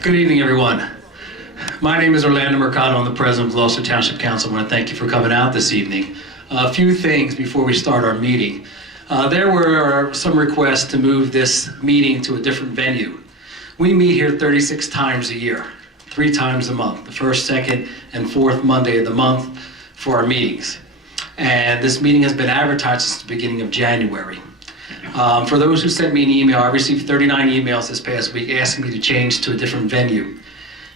Good evening, everyone. My name is Orlando Mercado. I'm the president of Gloucester Township Council. I want to thank you for coming out this evening. A few things before we start our meeting. There were some requests to move this meeting to a different venue. We meet here 36 times a year, 3 times a month, the first, second, and fourth Monday of the month for our meetings. And this meeting has been advertised since the beginning of January. For those who sent me an email, I received 39 emails this past week asking me to change to a different venue.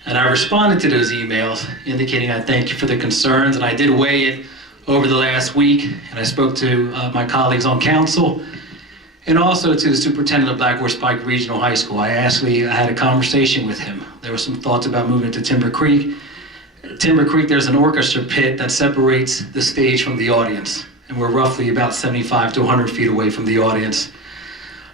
And I responded to those emails indicating I thank you for the concerns, and I did weigh it over the last week, and I spoke to my colleagues on council and also to the superintendent of Black Horse Pike Regional High School. I had a conversation with him. There were some thoughts about moving to Timber Creek. Timber Creek, there's an orchestra pit that separates the stage from the audience, and we're roughly about 75 to 100 feet away from the audience.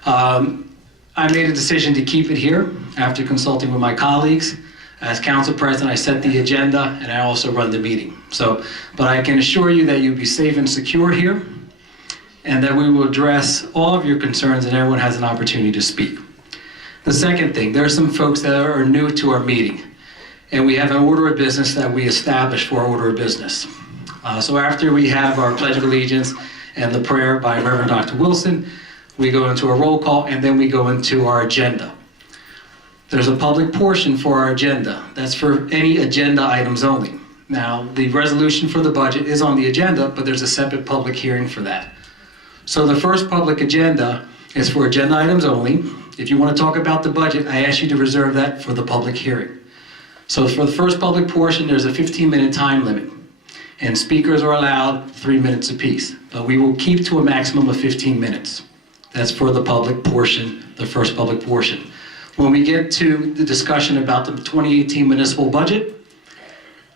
I made a decision to keep it here after consulting with my colleagues. As council president, I set the agenda and I also run the meeting. But I can assure you that you'll be safe and secure here, and that we will address all of your concerns and everyone has an opportunity to speak. The second thing, there are some folks that are new to our meeting, and we have an order of business that we established for our order of business. So after we have our Pledge of Allegiance and the prayer by Reverend Dr. Wilson, we go into a roll call and then we go into our agenda. There's a public portion for our agenda. That's for any agenda items only. Now, the resolution for the budget is on the agenda, but there's a separate public hearing for that. So the first public agenda is for agenda items only. If you want to talk about the budget, I ask you to reserve that for the public hearing. So for the first public portion, there's a 15-minute time limit, and speakers are allowed 3 minutes apiece. But we will keep to a maximum of 15 minutes. That's for the public portion, the first public portion. When we get to the discussion about the 2018 municipal budget,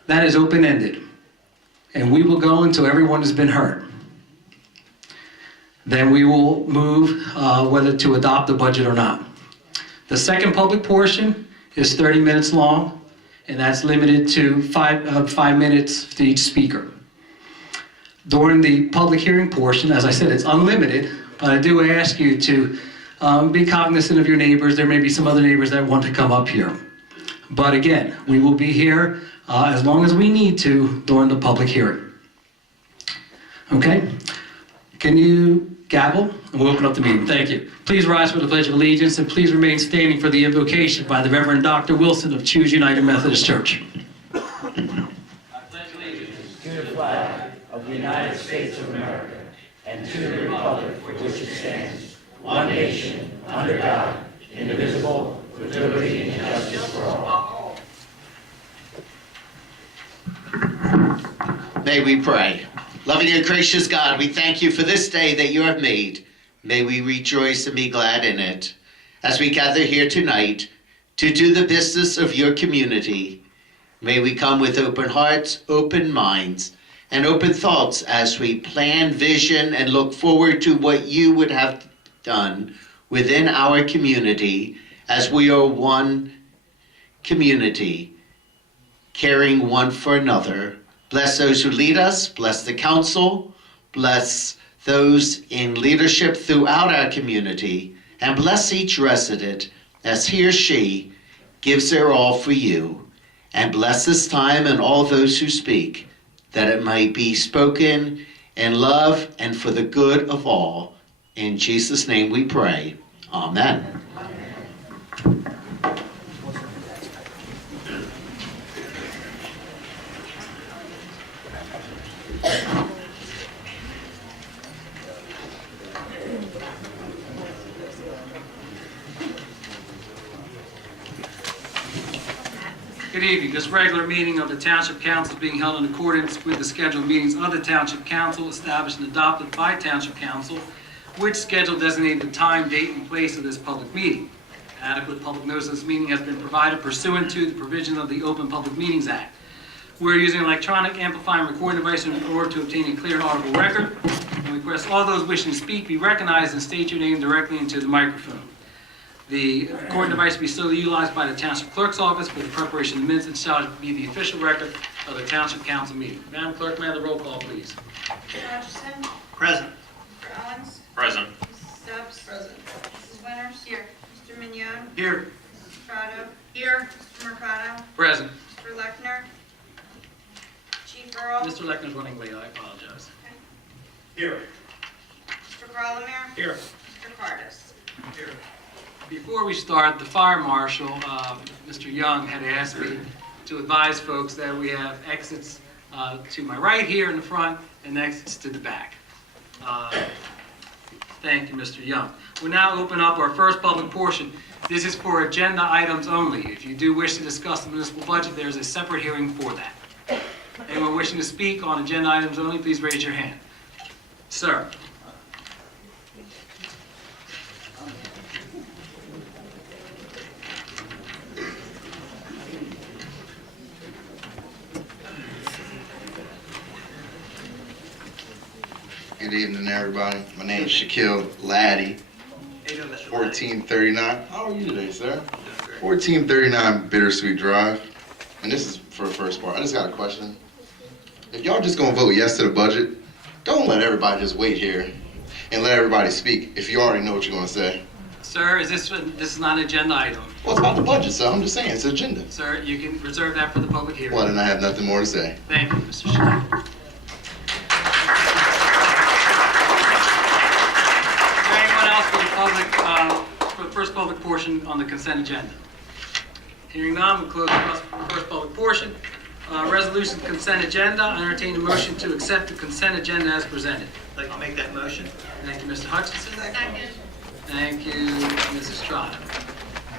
that is open-ended, and we will go until everyone has been heard. Then we will move whether to adopt the budget or not. The second public portion is 30 minutes long, and that's limited to 5 minutes to each speaker. During the public hearing portion, as I said, it's unlimited, but I do ask you to be cognizant of your neighbors. There may be some other neighbors that want to come up here. But again, we will be here as long as we need to during the public hearing. Okay? Can you gavel? And we'll open up the meeting. Thank you. Please rise for the Pledge of Allegiance, and please remain standing for the invocation by the Reverend Dr. Wilson of Choose United Methodist Church. I pledge allegiance to the flag of the United States of America and to the republic for which it stands, one nation, under God, indivisible, with liberty and justice for all. May we pray. Loving and gracious God, we thank you for this day that you have made. May we rejoice and be glad in it. As we gather here tonight to do the business of your community, may we come with open hearts, open minds, and open thoughts as we plan, vision, and look forward to what you would have done within our community as we are one community, caring one for another. Bless those who lead us, bless the council, bless those in leadership throughout our community, and bless each resident as he or she gives their all for you. And bless this time and all those who speak, that it might be spoken in love and for the good of all. In Jesus' name we pray. Amen. Good evening. This regular meeting of the Township Council is being held in accordance with the scheduled meetings of the Township Council established and adopted by Township Council, which schedule designated the time, date, and place of this public meeting. Adequate public notice of this meeting has been provided pursuant to the provisions of the Open Public Meetings Act. We're using electronic amplifying recording device in order to obtain a clear and audible record. We request all those wishing to speak be recognized and state your name directly into the microphone. The recording device will be still utilized by the Township Clerk's Office for the preparation of the minutes and shall be the official record of the Township Council meeting. Madam Clerk, may I have the roll call, please? Mr. Hutchison? Present. Mr. Owens? Present. Mrs. Stubbs? Present. Mrs. Winters? Here. Mr. Mignon? Here. Mrs. Prado? Here. Mr. Mercado. Present. Mr. Lechner. Chief Earl. Mr. Lechner's running late, I apologize. Here. Mr. Parliament. Here. Mr. Cardis. Here. Before we start, the fire marshal, Mr. Young, had asked me to advise folks that we have exits to my right here in the front and exits to the back. Thank you, Mr. Young. We'll now open up our first public portion. This is for agenda items only. If you do wish to discuss the municipal budget, there's a separate hearing for that. Anyone wishing to speak on agenda items only, please raise your hand. Sir. Good evening, everybody. My name is Shaquille Laddie, 1439. How are you today, sir? 1439 Bittersweet Drive. And this is for the first part. I just got a question. If y'all just gonna vote yes to the budget, don't let everybody just wait here and let everybody speak if you already know what you're gonna say. Sir, this is not an agenda item. Well, it's about the budget, so I'm just saying, it's an agenda. Sir, you can reserve that for the public hearing. Well, then I have nothing more to say. Thank you, Mr. Shaw. Anyone else for the first public portion on the consent agenda? Hearing none, we'll close the first public portion. Resolution consent agenda. I entertain a motion to accept the consent agenda as presented. I'd like to make that motion. Thank you, Mr. Hutchinson. Thank you, Mrs. Estrada.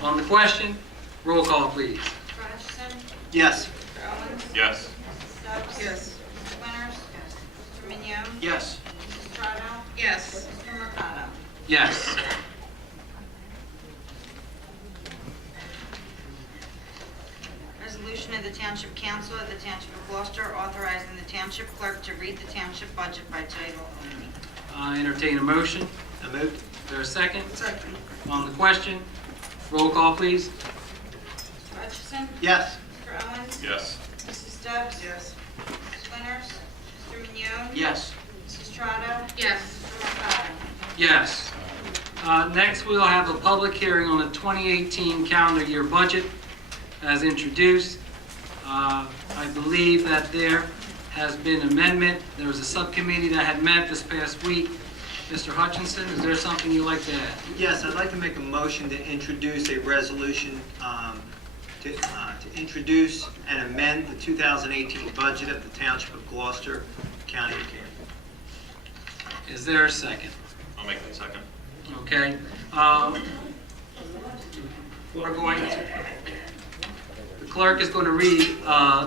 On the question, roll call, please. Mr. Hutchison. Yes. Mr. Owens. Yes. Mrs. Stubbs. Yes. Mr. Winters. Yes. Mr. Mignon. Yes. Mrs. Estrada. Yes. Mr. Mercado. Yes. Resolution of the Township Council of the Township of Gloucester authorizing the Township Clerk to read the Township budget by title only. I entertain a motion. I moved. Is there a second? Second. On the question, roll call, please. Mr. Hutchison. Yes. Mr. Owens. Yes. Mrs. Stubbs. Yes. Mrs. Winters. Mr. Mignon. Yes. Mrs. Estrada. Yes. Mr. Mercado. Yes. Next, we'll have a public hearing on the 2018 calendar year budget as introduced. I believe that there has been amendment. There was a subcommittee that had met this past week. Mr. Hutchinson, is there something you'd like to add? Yes, I'd like to make a motion to introduce a resolution to introduce and amend the 2018 budget of the Township of Gloucester, County of Camden. Is there a second? I'll make that second. Okay. We're going to, the clerk is going to read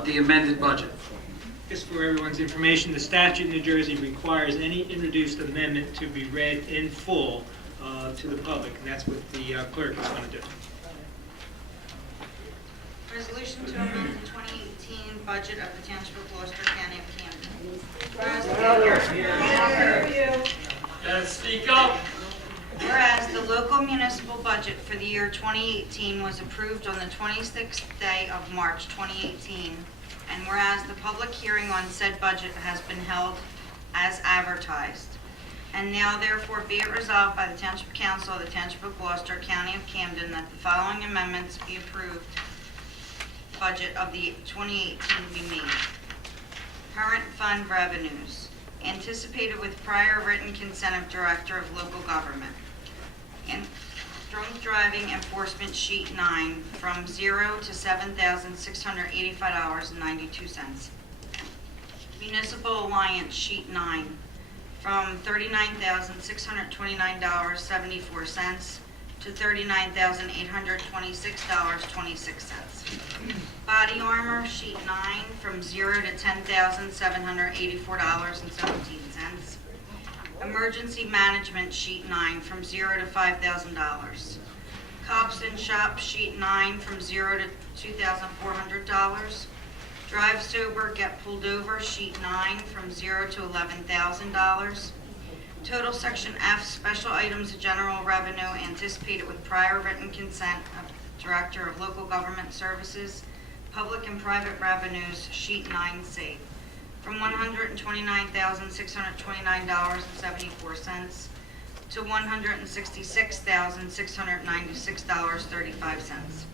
the amended budget. Just for everyone's information, the statute in New Jersey requires any introduced amendment to be read in full to the public, and that's what the clerk is going to do. Resolution to amend the 2018 budget of the Township of Gloucester, County of Camden. Whereas Speak up. Whereas the local municipal budget for the year 2018 was approved on the 26th day of March 2018, and whereas the public hearing on said budget has been held as advertised, and now therefore be it resolved by the Township Council of the Township of Gloucester, County of Camden, that the following amendments be approved budget of the 2018 be made. Current fund revenues anticipated with prior written consent of Director of Local Government. And drunk driving enforcement sheet 9 from 0 to $7,685.92. Municipal Alliance sheet 9 from $39,629.74 to $39,826.26. Body armor sheet 9 from 0 to $10,784.17. Emergency management sheet 9 from 0 to $5,000. Cops in shop sheet 9 from 0 to $2,400. Drive sober, get pulled over sheet 9 from 0 to $11,000. Total section F, special items of general revenue anticipated with prior written consent of Director of Local Government Services, public and private revenues, sheet 9C, from $129,629.74 to $166,696.35.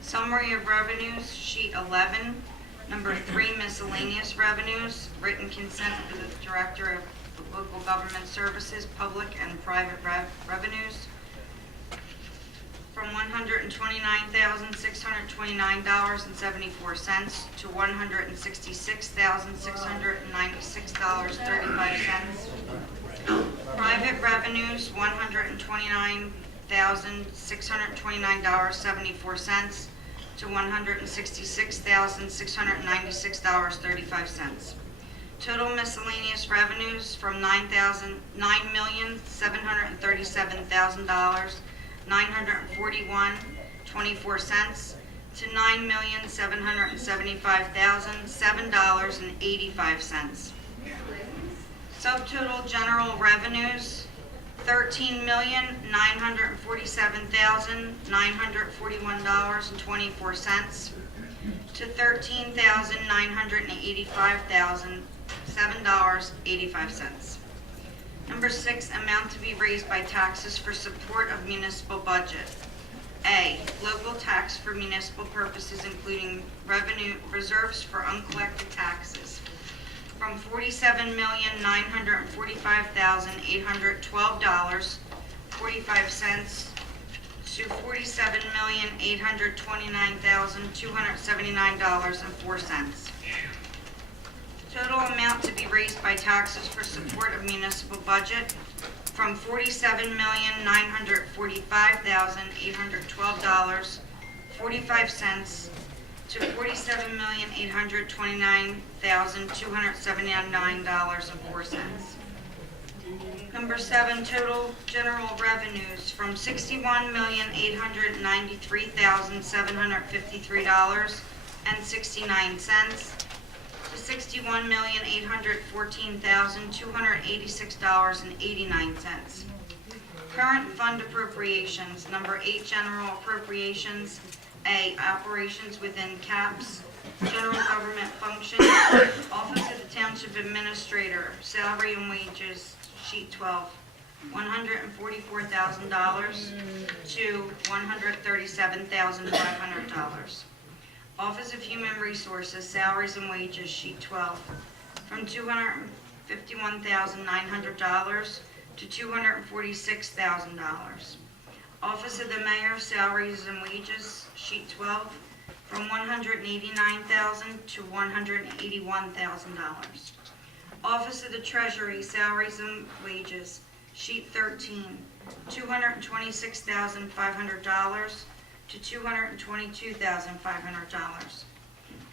Summary of revenues, sheet 11. Number 3, miscellaneous revenues, written consent of the Director of Local Government Services, Public and Private Revenues, from $129,629.74 to $166,696.35. Private revenues, $129,629.74 to $166,696.35. Total miscellaneous revenues from $9,737,000, $941.24 to $9,775,007.85. Subtotal general revenues, $13,947,941.24 to $13,985,007.85. Number 6, amount to be raised by taxes for support of municipal budget. A, local tax for municipal purposes, including revenue reserves for uncollected taxes, from $47,945,812.45 to $47,829,279.04. Total amount to be raised by taxes for support of municipal budget, from $47,945,812.45 to $47,829,279.04. Number 7, total general revenues from $61,893,753.69 to $61,814,286.89. Current fund appropriations. Number 8, general appropriations. A, operations within CAPS, general government functions, Office of the Township Administrator, salary and wages, sheet 12, $144,000 to $137,500. Office of Human Resources, salaries and wages, sheet 12, from $251,900 to $246,000. Office of the Mayor, salaries and wages, sheet 12, from $189,000 to $181,000. Office of the Treasury, salaries and wages, sheet 13, $226,500 to $222,500.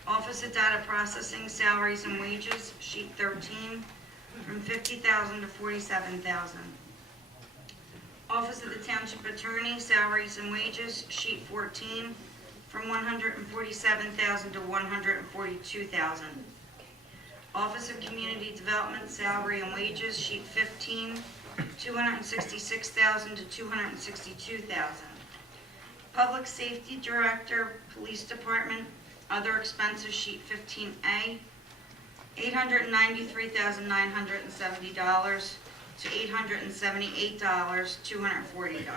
Office of Data Processing, salaries and wages, sheet 13, from $50,000 to $47,000. Office of the Township Attorney, salaries and wages, sheet 14, from $147,000 to $142,000. Office of Community Development, salary and wages, sheet 15, $266,000 to $262,000. Public Safety Director, Police Department, other expenses, sheet 15A, $893,970 to $878,240.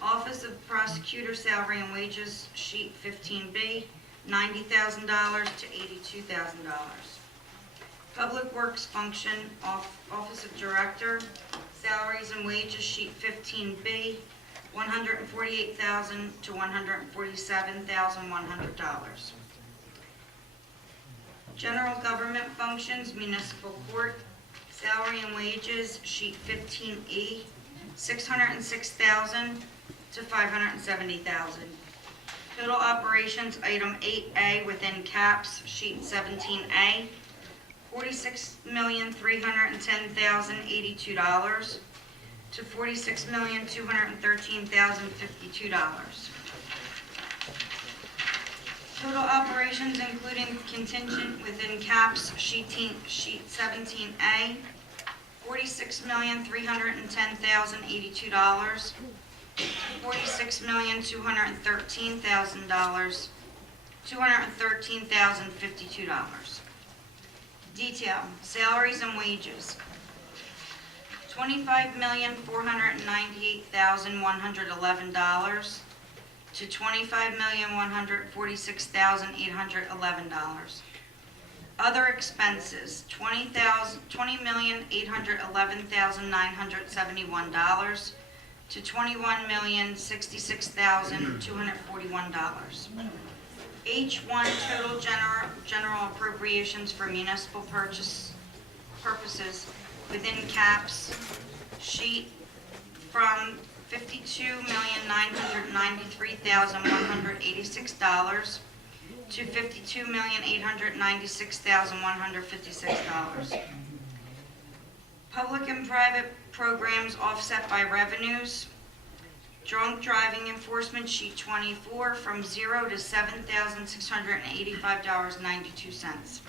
Office of Prosecutor, salary and wages, sheet 15B, $90,000 to $82,000. Public Works function, Office of Director, salaries and wages, sheet 15B, $148,000 to $147,100. General Government functions, Municipal Court, salary and wages, sheet 15E, $606,000 to $570,000. Total operations, item 8A within CAPS, sheet 17A, $46,310,082 to $46,213,052. Total operations including contingent within CAPS, sheet 17A, $46,310,082, $46,213,000, $213,052. Detail, salaries and wages, $25,498,111 to $25,146,811. Other expenses, $20,811,971 to $21,066,241. H1 total general appropriations for municipal purposes within caps sheet from $52,993,186 to $52,896,156. Public and private programs offset by revenues. Drunk driving enforcement sheet 24 from 0 to $7,685.92.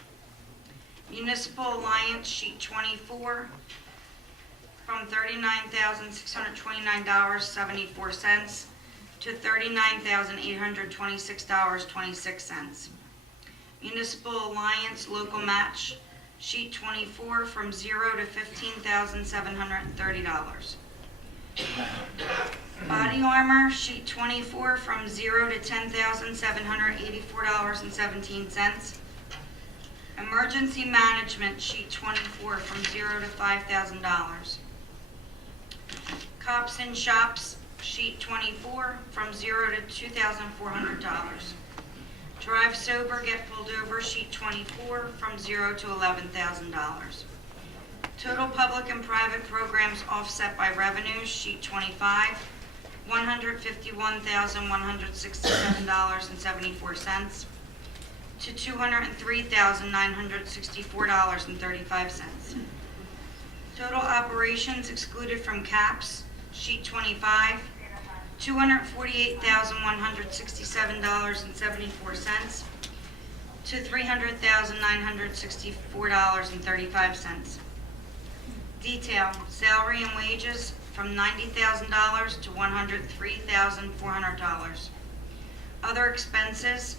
Municipal alliance sheet 24 from $39,629.74 to $39,826.26. Municipal alliance local match sheet 24 from 0 to $15,730. Body armor sheet 24 from 0 to $10,784.17. Emergency management sheet 24 from 0 to $5,000. Cops and shops sheet 24 from 0 to $2,400. Drive sober, get pulled over sheet 24 from 0 to $11,000. Total public and private programs offset by revenues sheet 25, $151,167.74 to $203,964.35. Total operations excluded from caps sheet 25, $248,167.74 to $300,964.35. Detail, salary and wages from $90,000 to $103,400. Other expenses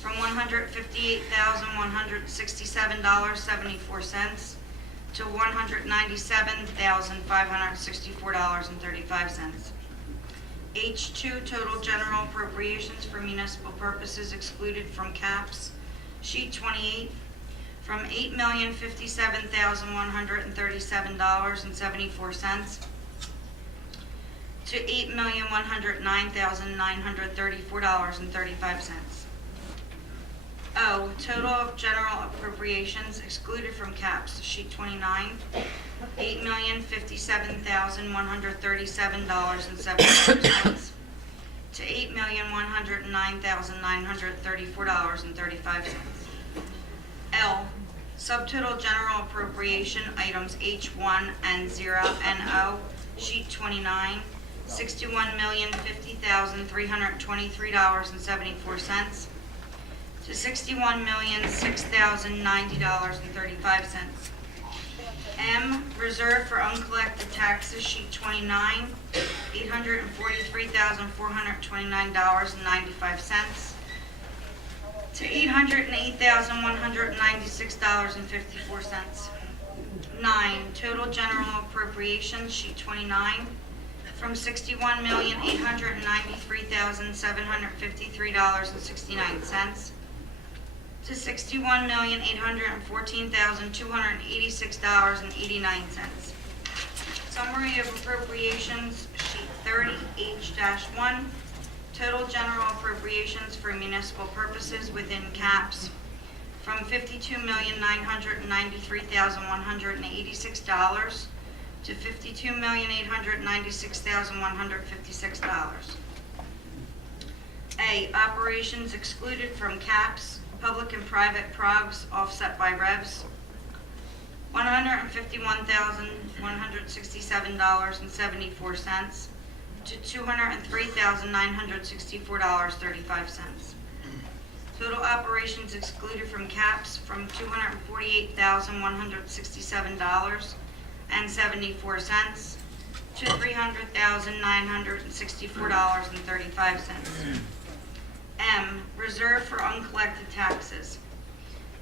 from $158,167.74 to $197,564.35. H2 total general appropriations for municipal purposes excluded from caps sheet 28 from $8,057,137.74 to $8,109,934.35. O, total of general appropriations excluded from caps sheet 29, $8,057,137.74 to $8,109,934.35. L, subtotal general appropriation items H1 and 0 and O, sheet 29, $61,050,323.74 to $61,006,090.35. M, reserve for uncollected taxes, sheet 29, $843,429.95 to $808,196.54. 9, total general appropriations, sheet 29, from $61,893,753.69 to $61,814,286.89. Summary of appropriations, sheet 30, H-1, total general appropriations for municipal purposes within caps from $52,993,186 to $52,896,156. A, operations excluded from caps, public and private progs offset by revs, $151,167.74 to $203,964.35. Total operations excluded from caps from $248,167.74 to $300,964.35. M, reserve for uncollected taxes,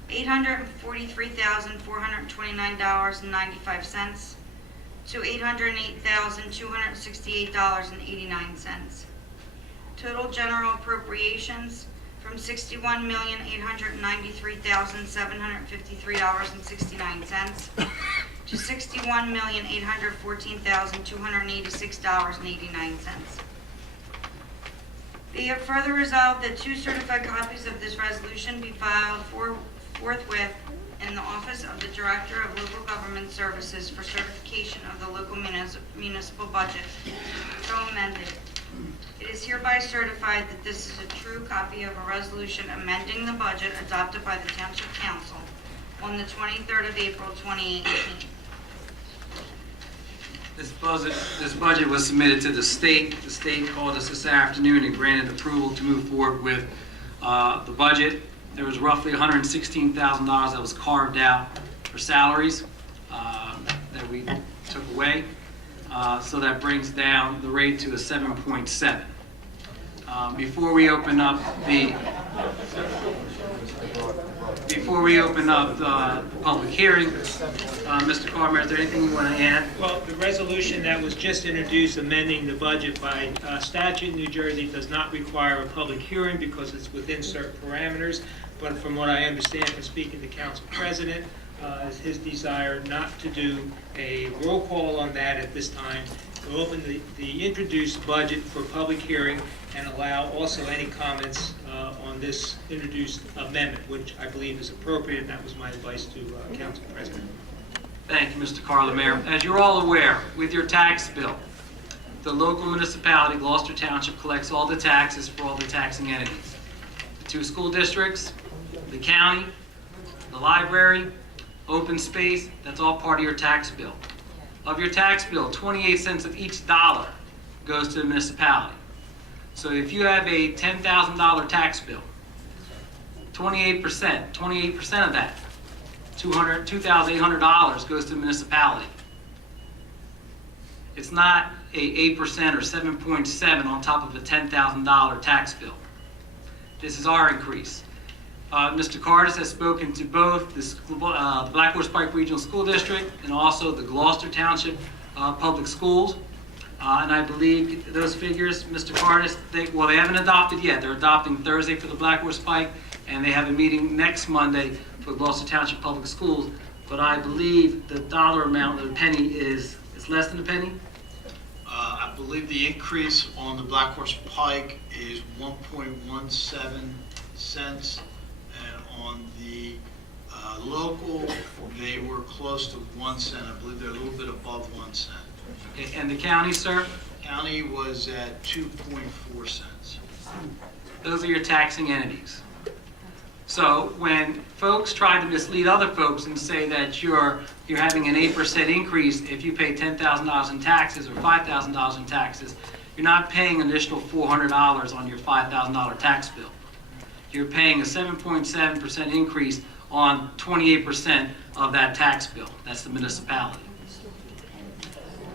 $843,429.95 to $808,268.89. Total general appropriations from $61,893,753.69 to $61,814,286.89. Be it further resolved that 2 certified copies of this resolution be filed forthwith in the Office of the Director of Local Government Services for certification of the local municipal budget. So amended. It is hereby certified that this is a true copy of a resolution amending the budget adopted by the Township Council on the 23rd of April, 2018. This budget was submitted to the state. The state called us this afternoon and granted approval to move forward with the budget. There was roughly $116,000 that was carved out for salaries that we took away. So that brings down the rate to a 7.7. Before we open up the public hearing, Mr. Carmer, is there anything you want to add? Well, the resolution that was just introduced amending the budget by statute in New Jersey does not require a public hearing because it's within certain parameters. But from what I understand from speaking to Council President, is his desire not to do a roll call on that at this time, to open the introduced budget for public hearing and allow also any comments on this introduced amendment, which I believe is appropriate, and that was my advice to Council President. Thank you, Mr. Carla, Mayor. As you're all aware, with your tax bill, the local municipality, Gloucester Township, collects all the taxes for all the taxing entities. The 2 school districts, the county, the library, open space, that's all part of your tax bill. Of your tax bill, 28 cents of each dollar goes to the municipality. So if you have a $10,000 tax bill, 28% of that, $2,800 goes to the municipality. It's not a 8% or 7.7 on top of a $10,000 tax bill. This is our increase. Mr. Cardis has spoken to both the Black Horse Pike Regional School District and also the Gloucester Township Public Schools. And I believe those figures, Mr. Cardis, they haven't adopted yet. They're adopting Thursday for the Black Horse Pike, and they have a meeting next Monday for Gloucester Township Public Schools. But I believe the dollar amount of the penny is less than a penny. I believe the increase on the Black Horse Pike is 1.17 cents. On the local, they were close to 1 cent. I believe they're a little bit above 1 cent. Okay, and the county, sir? County was at 2.4 cents. Those are your taxing entities. So when folks try to mislead other folks and say that you're having an 8% increase if you pay $10,000 in taxes or $5,000 in taxes, you're not paying an additional $400 on your $5,000 tax bill. You're paying a 7.7% increase on 28% of that tax bill. That's the municipality.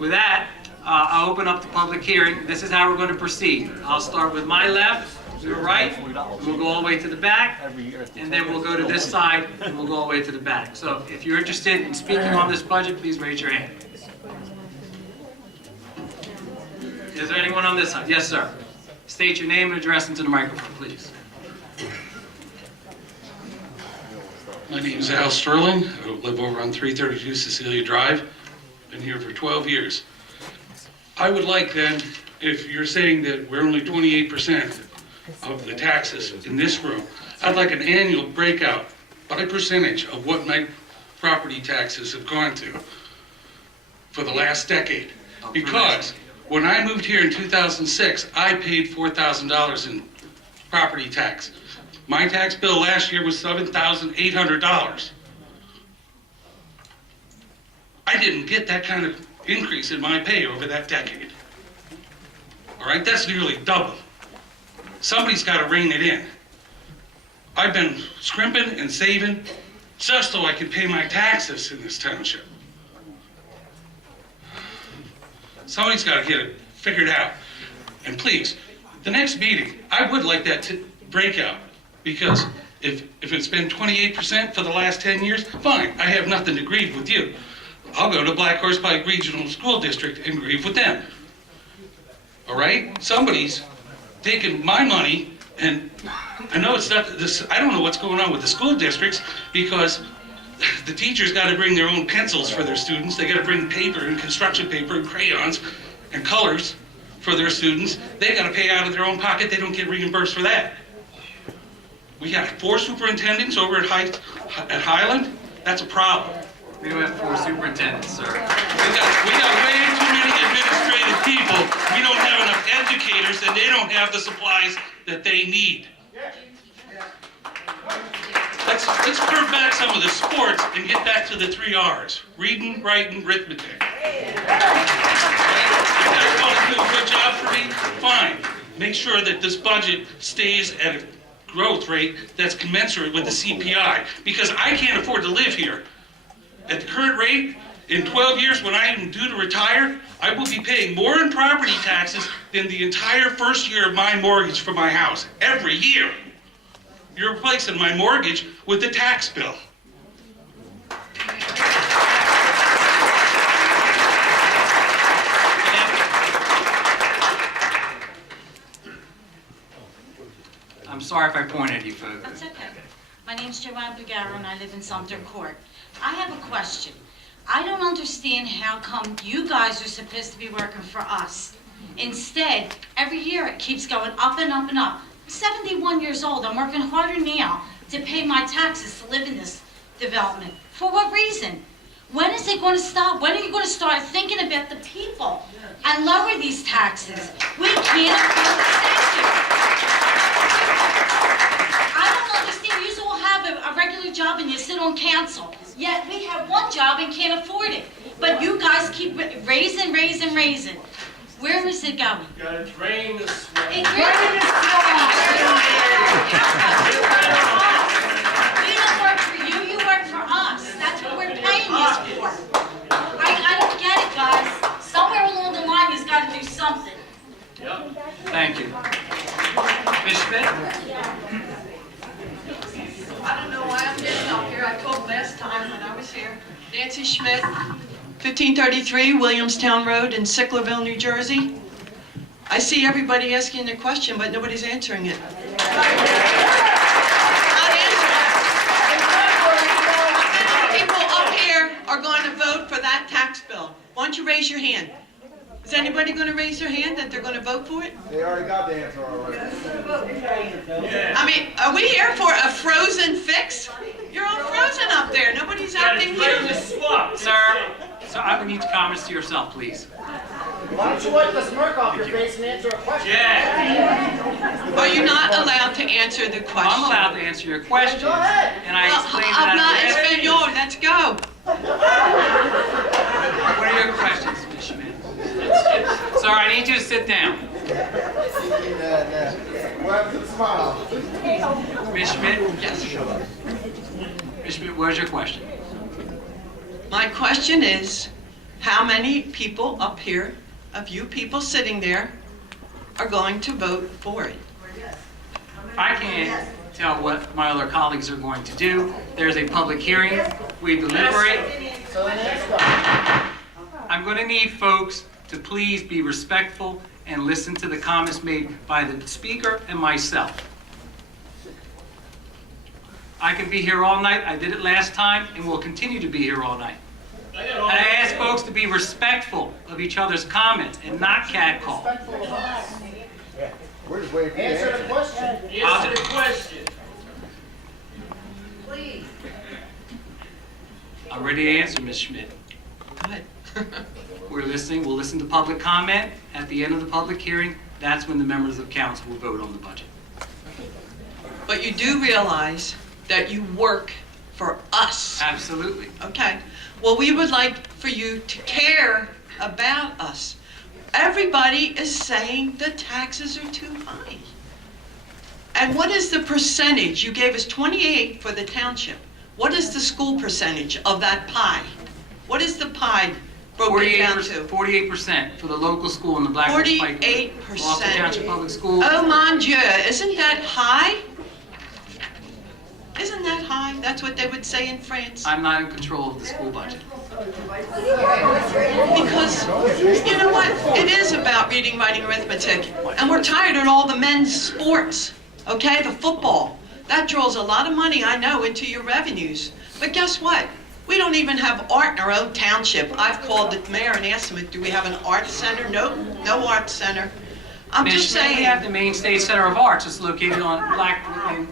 With that, I'll open up the public hearing. This is how we're going to proceed. I'll start with my left, your right, and we'll go all the way to the back, and then we'll go to this side, and we'll go all the way to the back. So if you're interested in speaking on this budget, please raise your hand. Is there anyone on this side? Yes, sir. State your name and address into the microphone, please. My name is Al Sterling. I live over on 332 Cecilia Drive. Been here for 12 years. I would like then, if you're saying that we're only 28% of the taxes in this room, I'd like an annual breakout by percentage of what my property taxes have gone to for the last decade. Because when I moved here in 2006, I paid $4,000 in property tax. My tax bill last year was $7,800. I didn't get that kind of increase in my pay over that decade. All right, that's nearly double. Somebody's got to rein it in. I've been scrimping and saving just so I could pay my taxes in this township. Somebody's got to get it figured out. And please, the next meeting, I would like that to break out. Because if it's been 28% for the last 10 years, fine, I have nothing to grieve with you. I'll go to Black Horse Pike Regional School District and grieve with them. All right? Somebody's taking my money, and I know it's not this, I don't know what's going on with the school districts, because the teachers gotta bring their own pencils for their students, they gotta bring paper and construction paper and crayons and colors for their students. They gotta pay out of their own pocket, they don't get reimbursed for that. We got 4 superintendents over at Highland, that's a problem. We don't have 4 superintendents, sir. We got way too many administrative people. We don't have enough educators, and they don't have the supplies that they need. Let's curb back some of the sports and get back to the 3 R's: reading, writing, arithmetic. If you guys want to do a good job for me, fine. Make sure that this budget stays at a growth rate that's commensurate with the CPI, because I can't afford to live here. At the current rate, in 12 years when I am due to retire, I will be paying more in property taxes than the entire first year of my mortgage for my house, every year. You're replacing my mortgage with the tax bill. I'm sorry if I pointed at you folks. That's okay. My name's Joanne Pagaro and I live in Sumter Court. I have a question. I don't understand how come you guys are supposed to be working for us. Instead, every year it keeps going up and up and up. I'm 71 years old. I'm working harder now to pay my taxes to live in this development. For what reason? When is it going to stop? When are you going to start thinking about the people and lower these taxes? We can't afford to stay here. I don't understand. You all have a regular job and you sit on council. Yet we have one job and can't afford it. But you guys keep raising. Where is it going? You gotta drain the swamp. It drains the swamp. We don't work for you, you work for us. That's what we're paying you for. I don't get it, guys. Somewhere along the line, you've got to do something. Thank you. Ms. Schmidt? I don't know why I'm getting up here. I told last time when I was here. Nancy Schmidt, 1533 Williamstown Road in Sicklerville, New Jersey. I see everybody asking a question, but nobody's answering it. Not answering it. How many people up here are going to vote for that tax bill? Why don't you raise your hand? Is anybody going to raise their hand that they're going to vote for it? They already got the answer already. I mean, are we here for a frozen fix? You're all frozen up there. Nobody's acting here. Sir, I would need comments to yourself, please. Why don't you wipe the smirk off your face and answer a question? Are you not allowed to answer the question? I'm allowed to answer your questions. Go ahead. And I explained I'm not that. Espanol. Let's go. What are your questions, Ms. Schmidt? Sir, I need you to sit down. What happened to the smile? Ms. Schmidt? Yes. Ms. Schmidt, what's your question? My question is, how many people up here, of you people sitting there, are going to vote for it? I can't tell what my other colleagues are going to do. There's a public hearing. We deliberate. So the next one. I'm going to need folks to please be respectful and listen to the comments made by the speaker and myself. I can be here all night. I did it last time and will continue to be here all night. And I ask folks to be respectful of each other's comments and not catcall. We're just waiting for you to answer the question. Answer the question. Please. I'm ready to answer, Ms. Schmidt. Go ahead. We're listening. We'll listen to public comment. At the end of the public hearing, that's when the members of council will vote on the budget. But you do realize that you work for us. Absolutely. Okay. Well, we would like for you to care about us. Everybody is saying the taxes are too high. And what is the percentage? You gave us 28 for the township. What is the school percentage of that pie? What is the pie broken down to? 48% for the local school in the Black Horse Pike. 48%. Gloucester Township Public School. Oh, mon Dieu, isn't that high? Isn't that high? That's what they would say in France. I'm not in control of the school budget. Because, you know what? It is about reading, writing, arithmetic. And we're tired of all the men's sports, okay? The football. That draws a lot of money, I know, into your revenues. But guess what? We don't even have art in our own township. I've called the mayor and asked him, do we have an art center? Nope, no art center. I'm just saying. We have the Maine State Center of Arts. It's located in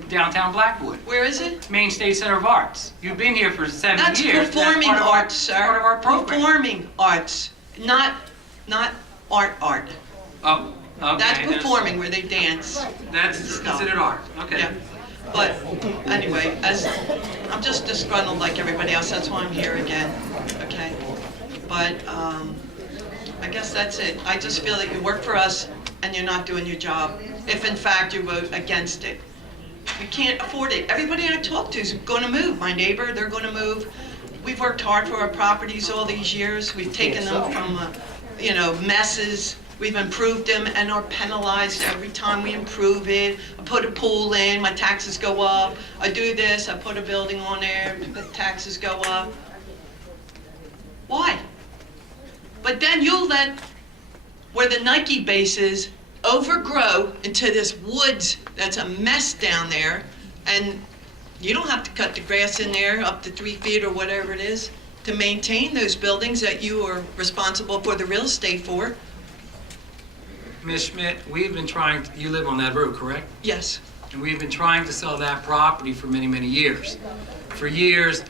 downtown Blackwood. Where is it? Maine State Center of Arts. You've been here for 7 That's years. performing part of arts, sir. Part of our program. Performing arts, not art. Oh, okay. That's performing, where they dance. That's considered art. Okay. Yeah. But anyway, I'm just disgruntled like everybody else. That's why I'm here again. Okay. But I guess that's it. I just feel that you work for us and you're not doing your job. If in fact you vote against it, we can't afford it. Everybody I talk to is going to move. My neighbor, they're going to move. We've worked hard for our properties all these years. We've taken them from, messes. We've improved them and are penalized every time we improve it. I put a pool in, my taxes go up. I do this, I put a building on there, the taxes go up. Why? But then you'll let where the Nike base is overgrow into this woods that's a mess down there, and you don't have to cut the grass in there up to 3 feet or whatever it is to maintain those buildings that you are responsible for the real estate for. Ms. Schmidt, we've been trying, you live on that road, correct? Yes. And we've been trying to sell that property for many, many years. For years,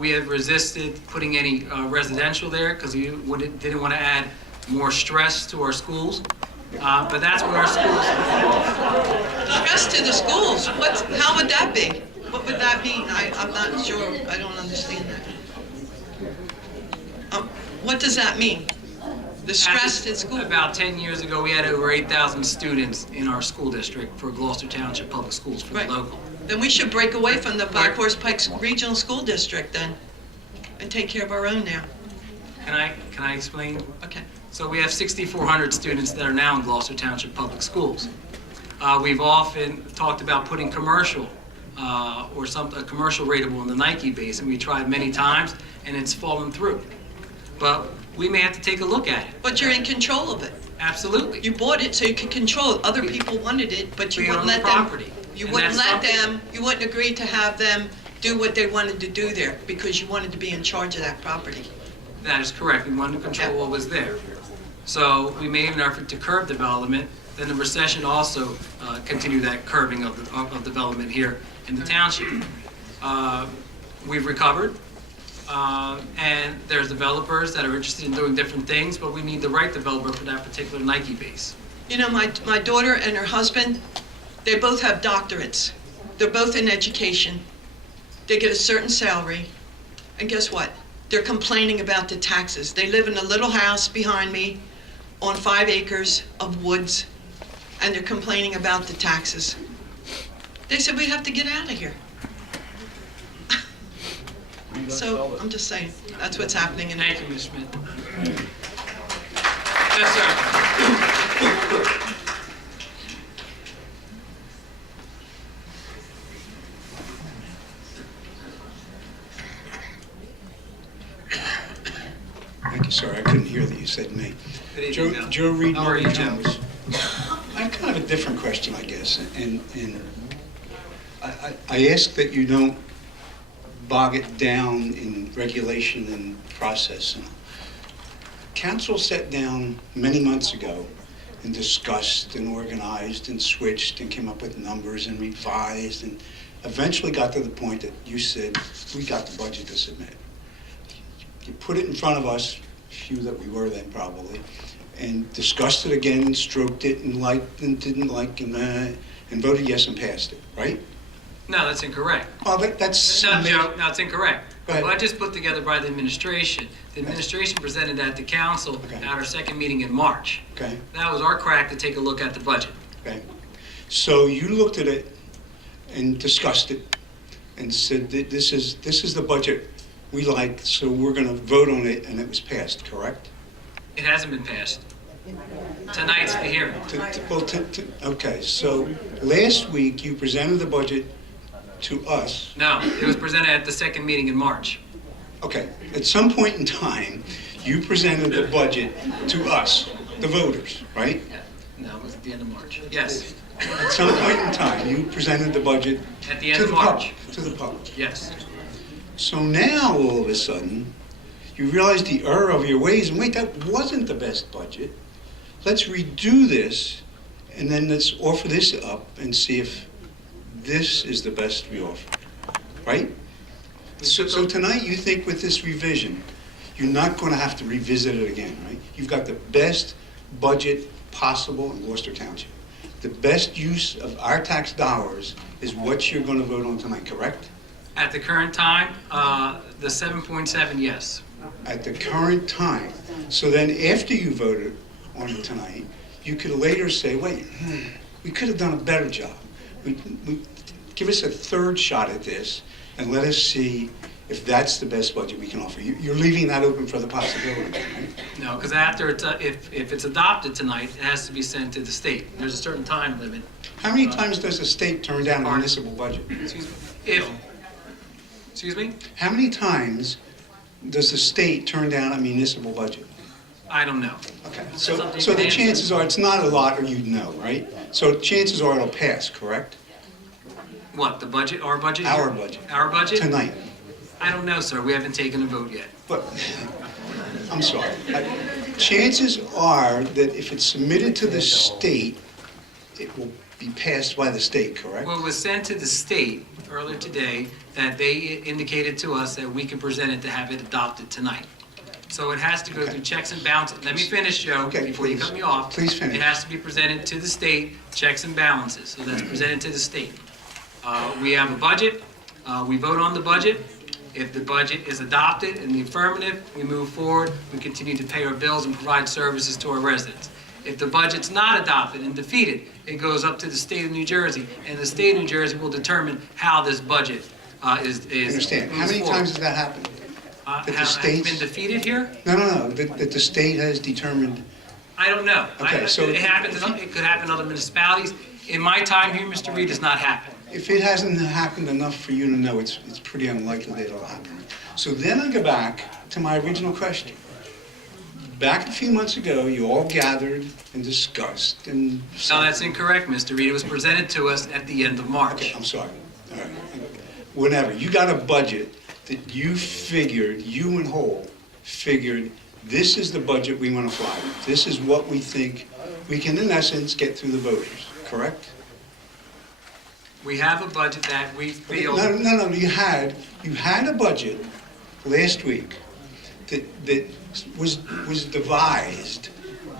we have resisted putting any residential there because we didn't want to add more stress to our schools. But that's what our schools... Stress to the schools? How would that be? What would that mean? I'm not sure. I don't understand that. What does that mean? The stress to school? About 10 years ago, we had over 8,000 students in our school district for Gloucester Township Public Schools for the local. Then we should break away from the Black Horse Pikes Regional School District then and take care of our own now. Can I explain? Okay. So we have 6,400 students that are now in Gloucester Township Public Schools. We've often talked about putting commercial or a commercial rateable in the Nike base, and we tried many times, and it's fallen through. But we may have to take a look at it. But you're in control of it. Absolutely. You bought it so you could control it. Other people wanted it, but you We wouldn't own the let them. property. You And wouldn't that's let something- them. You wouldn't agree to have them do what they wanted to do there because you wanted to be in charge of that property. That is correct. We wanted to control what was there. So we made an effort to curb development. Then the recession also continued that curbing of development here in the township. We've recovered. And there's developers that are interested in doing different things, but we need the right developer for that particular Nike base. You know, my daughter and her husband, they both have doctorates. They're both in education. They get a certain salary. And guess what? They're complaining about the taxes. They live in a little house behind me on 5 acres of woods, and they're complaining about the taxes. They said, we have to get out of here. So I'm just saying, that's what's happening. And Thank you, Ms. Schmidt. Yes, sir. Thank you, sorry, I couldn't hear that you said me. Good evening, Joe Reed, How are you, Morgan Joe? Thomas. I have kind of a different question, I guess, and I ask that you don't bog it down in regulation and process. And council sat down many months ago and discussed and organized and switched and came up with numbers and revised and eventually got to the point that you said, we got the budget to submit. You put it in front of us, few that we were then probably, and discussed it again and stroked it and liked and didn't like and voted yes and passed it, right? No, that's incorrect. Well, that's... No, Joe, no, it's incorrect. Go ahead. The budget's put together by the administration. The administration presented that to council at our second meeting in March. Okay. That was our crack to take a look at the budget. Okay. So you looked at it and discussed it and said that this is the budget we like, so we're going to vote on it, and it was passed, correct? It hasn't been passed. Tonight's the hearing. Okay, so last week you presented the budget to us. No, it was presented at the second meeting in March. Okay, at some point in time, you presented the budget to us, the voters, right? No, it was at the end of March. Yes, At some point in time, you presented the budget at the end to of the March. public. To the public. Yes. So now, all of a sudden, you realize the error of your ways, and wait, that wasn't the best budget. Let's redo this, and then let's offer this up and see if this is the best we offer, right? So tonight, you think with this revision, you're not going to have to revisit it again, right? You've got the best budget possible in Gloucester Township. The best use of our tax dollars is what you're going to vote on tonight, correct? At the current time, the 7.7, yes. At the current time. So then after you voted on it tonight, you could later say, wait, we could have done a better job. We give us a third shot at this and let us see if that's the best budget we can offer. You're leaving that open for the possibility, right? No, because after it's, if it's adopted tonight, it has to be sent to the state. There's a certain time limit. How many times does the state turn down a municipal budget? Excuse me? How many times does the state turn down a municipal budget? I don't know. Okay, so the chances are it's not a lot, or you'd know, right? So chances are it'll pass, correct? What, the budget, our budget? Our budget. Our budget? Tonight. I don't know, sir. We haven't taken a vote yet. But, I'm sorry. Chances are that if it's submitted to the state, it will be passed by the state, correct? Well, it was sent to the state earlier today that they indicated to us that we can present it to have it adopted tonight. So it has to go through checks and balances. Let me finish, Joe, before you cut me off. Please finish. It has to be presented to the state, checks and balances. So that's presented to the state. We have a budget. We vote on the budget. If the budget is adopted in the affirmative, we move forward. We continue to pay our bills and provide services to our residents. If the budget's not adopted and defeated, it goes up to the state of New Jersey, and the state of New Jersey will determine how this budget is. I understand. How many times has that happened? That the Has it states... been defeated here? No. That the state has determined... I don't know. Okay, so... It happens. It could happen in other municipalities. In my time here, Mr. Reed, it's not happened. If it hasn't happened enough for you to know, it's pretty unlikely that it'll happen. So then I go back to my original question. Back a few months ago, you all gathered and discussed and... No, that's incorrect, Mr. Reed. It was presented to us at the end of March. Okay, I'm sorry. All right. Whenever. You got a budget that you figured, you and Whole figured, this is the budget we want to fly with. This is what we think we can, in essence, get through the voters, correct? We have a budget that we feel... No. You had a budget last week that was devised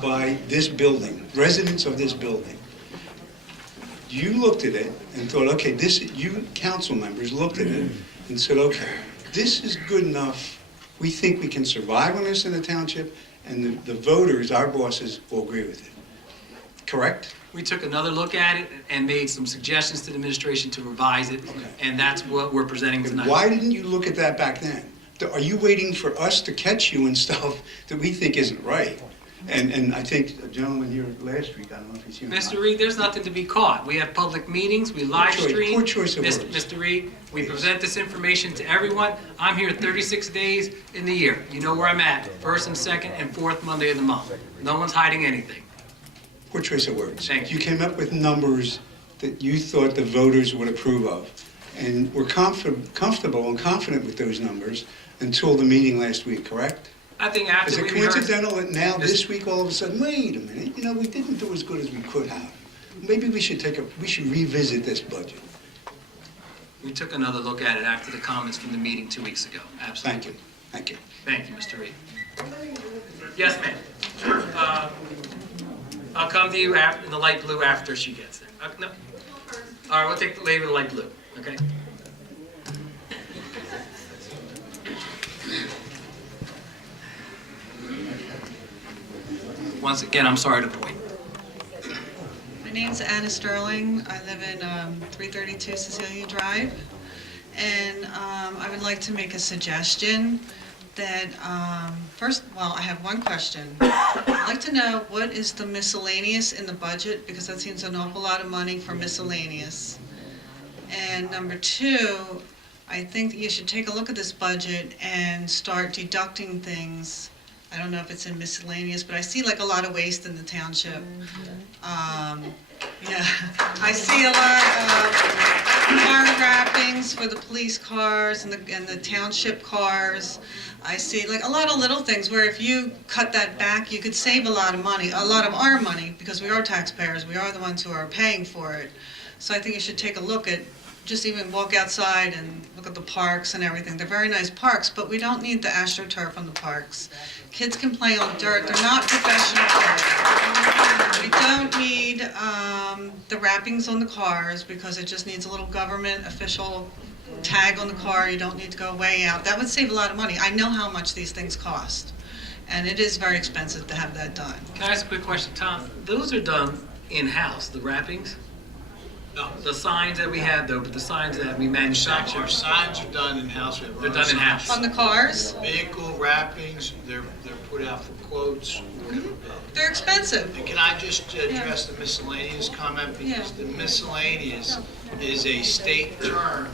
by this building, residents of this building. You looked at it and thought, okay, you council members looked at it and said, okay, this is good enough. We think we can survive on this in the township, and the voters, our bosses, will agree with it. Correct? We took another look at it and made some suggestions to the administration to revise it, and that's what we're presenting tonight. Why didn't you look at that back then? Are you waiting for us to catch you in stuff that we think isn't right? And I think a gentleman here last week, I don't know if he's here. Mr. Reed, there's nothing to be caught. We have public meetings, we live stream. Poor choice of words. Mr. Reed, we present this information to everyone. I'm here 36 days in the year. You know where I'm at, first and second and fourth Monday of the month. No one's hiding anything. Poor choice of words. Thank you. You came up with numbers that you thought the voters would approve of. And we're comfortable and confident with those numbers until the meeting last week, correct? I think Is after it we rehearse... coincidental that now, this week, all of a sudden, wait a minute, we didn't do as good as we could have. Maybe we should revisit this budget. We took another look at it after the comments from the meeting 2 weeks ago. Absolutely. Thank you. Thank you, Mr. Reed. Yes, ma'am. I'll come to you in the light blue after she gets there. No. All right, we'll take the lady with the light blue, okay? Once again, I'm sorry to wait. My name's Anna Sterling. I live in 332 Cecilia Drive. And I would like to make a suggestion that, first, well, I have one question. I'd like to know what is the miscellaneous in the budget, because that seems an awful lot of money for miscellaneous. And number two, I think that you should take a look at this budget and start deducting things. I don't know if it's in miscellaneous, but I see like a lot of waste in the township. Yeah, I see a lot of car wrappings for the police cars and the township cars. I see like a lot of little things where if you cut that back, you could save a lot of money, a lot of our money, because we are taxpayers, we are the ones who are paying for it. So I think you should take a look at, just even walk outside and look at the parks and everything. They're very nice parks, but we don't need the AstroTurf on the parks. Kids can play on dirt, they're not professional parks. We don't need the wrappings on the cars because it just needs a little government official tag on the car. You don't need to go way out. That would save a lot of money. I know how much these things cost, and it is very expensive to have that done. Can I ask a quick question, Tom? Those are done in-house, the wrappings? No. The signs that we have though, but the signs that we manufacture. Our signs are done in-house. They're done in-house. On the cars? Vehicle wrappings, they're put out for quotes. They're expensive. And can I just address the miscellaneous comment? Because the miscellaneous is a state term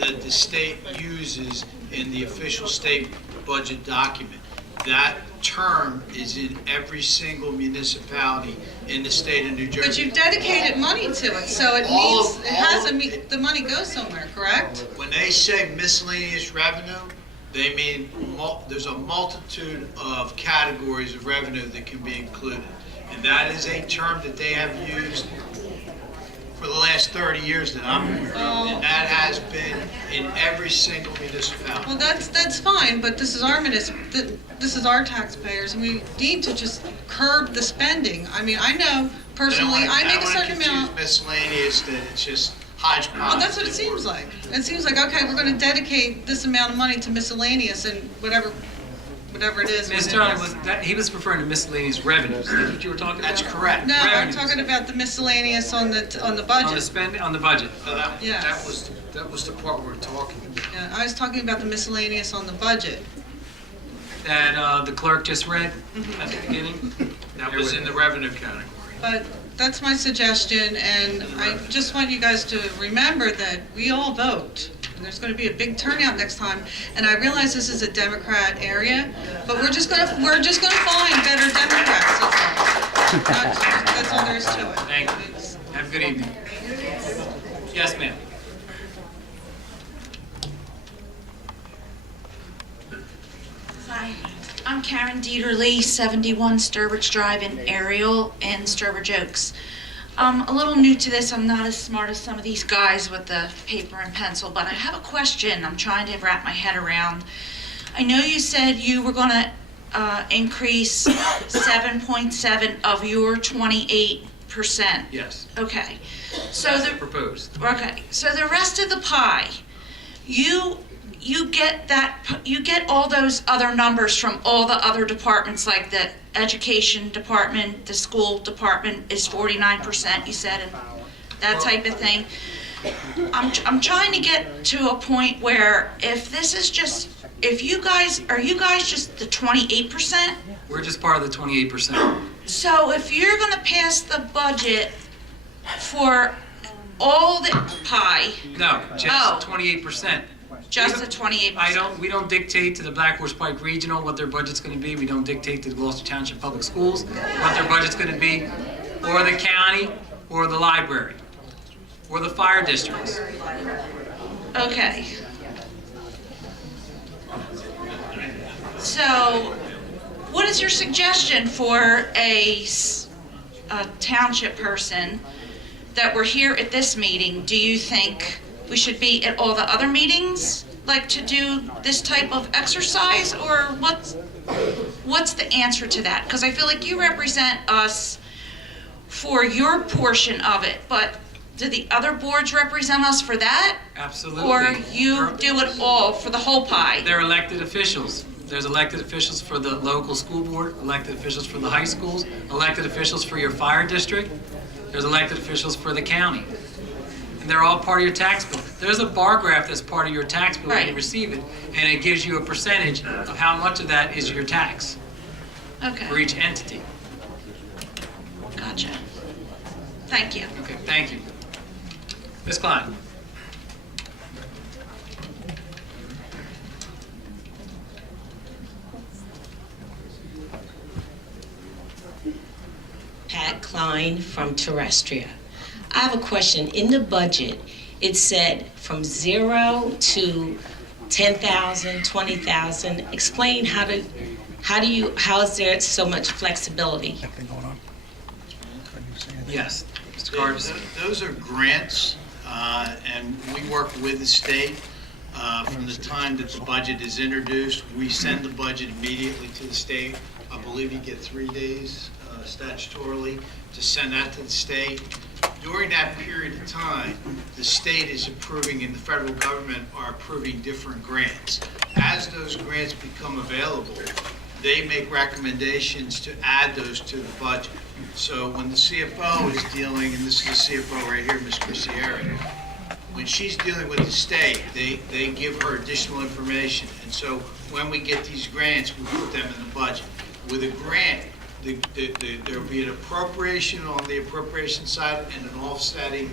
that the state uses in the official state budget document. That term is in every single municipality in the state of New Jersey. But you've dedicated money to it, so it the money goes somewhere, correct? When they say miscellaneous revenue, they mean there's a multitude of categories of revenue that can be included. And that is a term that they have used for the last 30 years that I'm aware of. And that has been in every single municipality. Well, that's fine, but this is our taxpayers, and we need to just curb the spending. I mean, I know personally, I make a certain amount. Miscellaneous, that it's just hodgepodge. Well, that's what it seems like. It seems like, okay, we're going to dedicate this amount of money to miscellaneous and whatever it is. Ms. Sterling, he was referring to miscellaneous revenues. Is that what you were talking about? That's correct. No, Revenues. I'm talking about the miscellaneous on the budget. On the budget. Yes. That was the part we were talking about. Yeah, I was talking about the miscellaneous on the budget. That the clerk just read at the beginning. That was in the revenue category. But that's my suggestion, and I just want you guys to remember that we all vote. And there's going to be a big turnout next time, and I realize this is a Democrat area, but we're just going to find better Democrats. That's all there is to it. Thank you. Have a good evening. Yes, ma'am. Hi, I'm Karen Dieterle, 71 Sturbridge Drive in Ariel in Sturbridge Oaks. I'm a little new to this. I'm not as smart as some of these guys with the paper and pencil, but I have a question I'm trying to wrap my head around. I know you said you were going to increase 7.7 of your 28%. Yes. Okay. So That's proposed. Okay. So the rest of the pie, you get all those other numbers from all the other departments, like the education department, the school department is 49%, you said, and that type of thing. I'm trying to get to a point where are you guys just the 28%? We're just part of the 28%. So if you're gonna pass the budget for all the pie. No, just 28%. Just the 28%. We don't dictate to the Black Horse Pike Regional what their budget's going to be. We don't dictate to the Gloucester Township Public Schools what their budget's going to be, or the county, or the library, or the fire districts. Okay. So, what is your suggestion for a township person that we're here at this meeting? Do you think we should be at all the other meetings, like to do this type of exercise, or what's the answer to that? Because I feel like you represent us for your portion of it, but do the other boards represent us for that? Absolutely. Or you do it all for the whole pie? They're elected officials. There's elected officials for the local school board, elected officials for the high schools, elected officials for your fire district. There's elected officials for the county. They're all part of your tax bill. There's a bar graph that's part of your tax bill when you receive it, and it gives you a percentage of how much of that is your tax for each entity. Gotcha. Thank you. Okay, thank you. Ms. Klein. Klein from Terrestria. I have a question. In the budget, it said from 0 to 10,000, 20,000. Explain how is there so much flexibility? Yes, Mr. Carter. Those are grants, and we work with the state. From the time that the budget is introduced, we send the budget immediately to the state. I believe you get 3 days statutorily to send that to the state. During that period of time, the state is approving and the federal government are approving different grants. As those grants become available, they make recommendations to add those to the budget. So when the CFO is dealing, and this is the CFO right here, Ms. Christieri, when she's dealing with the state, they give her additional information. And so when we get these grants, we put them in the budget. With a grant, there'll be an appropriation on the appropriation side and an offsetting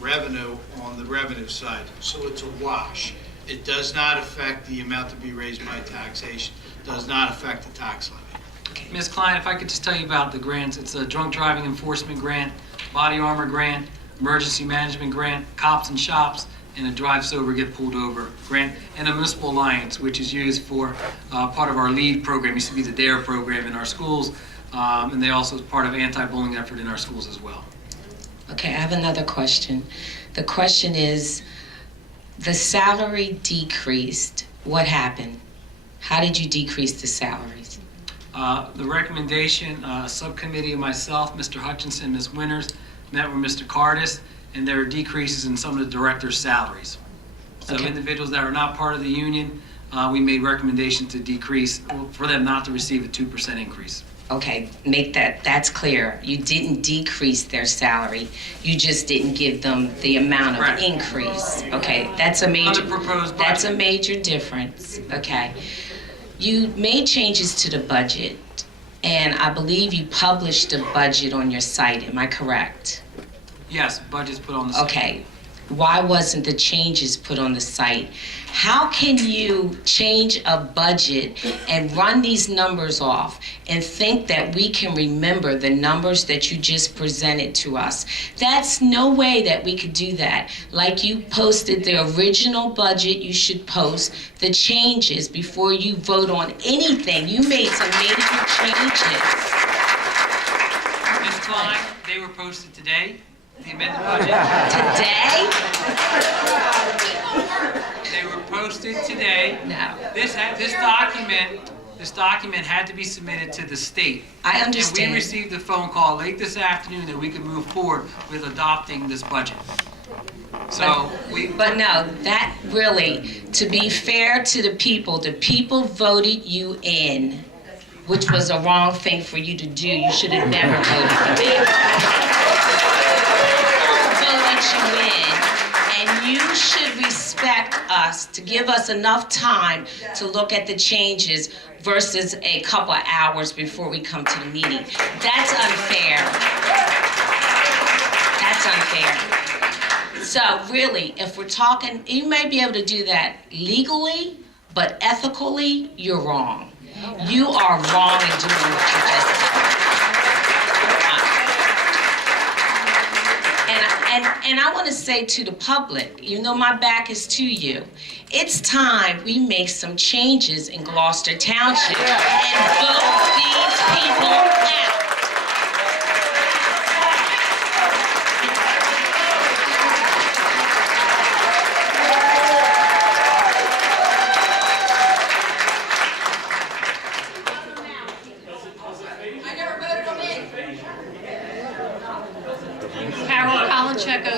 revenue on the revenue side. So it's a wash. It does not affect the amount to be raised by taxation, does not affect the tax levy. Ms. Klein, if I could just tell you about the grants. It's a drunk driving enforcement grant, body armor grant, emergency management grant, cops and shops, and a drive sober, get pulled over grant, and a municipal alliance, which is used for part of our LEAD program. It used to be the DARE program in our schools, and they also is part of anti-bullying effort in our schools as well. Okay, I have another question. The question is, the salary decreased. What happened? How did you decrease the salaries? The recommendation, subcommittee of myself, Mr. Hutchinson, Ms. Winters, met with Mr. Cardis, and there are decreases in some of the directors' salaries. So individuals that are not part of the union, we made recommendations to decrease, for them not to receive a 2% increase. Okay, that's clear. You didn't decrease their salary. You just didn't give them the amount of increase. Okay, that's a major difference. Okay. You made changes to the budget, and I believe you published the budget on your site. Am I correct? Yes, budget's put on the site. Okay. Why wasn't the changes put on the site? How can you change a budget and run these numbers off and think that we can remember the numbers that you just presented to us? That's no way that we could do that. Like you posted the original budget, you should post the changes before you vote on anything. You made some major changes. Ms. Klein, they were posted today. The amended budget. Today? They were posted today. No. This document had to be submitted to the state. I understand. And we received a phone call late this afternoon that we could move forward with adopting this budget. So But no, that really, to be fair to the people voted you in, which was a wrong thing for you to do. You should have never voted for me. You in, and you should respect us to give us enough time to look at the changes versus a couple of hours before we come to the meeting. That's unfair. That's unfair. So really, if we're talking, you may be able to do that legally, but ethically, you're wrong. You are wrong in doing what you just did. And I want to say to the public, you know my back is to you. It's time we make some changes in Gloucester Township and vote these people out.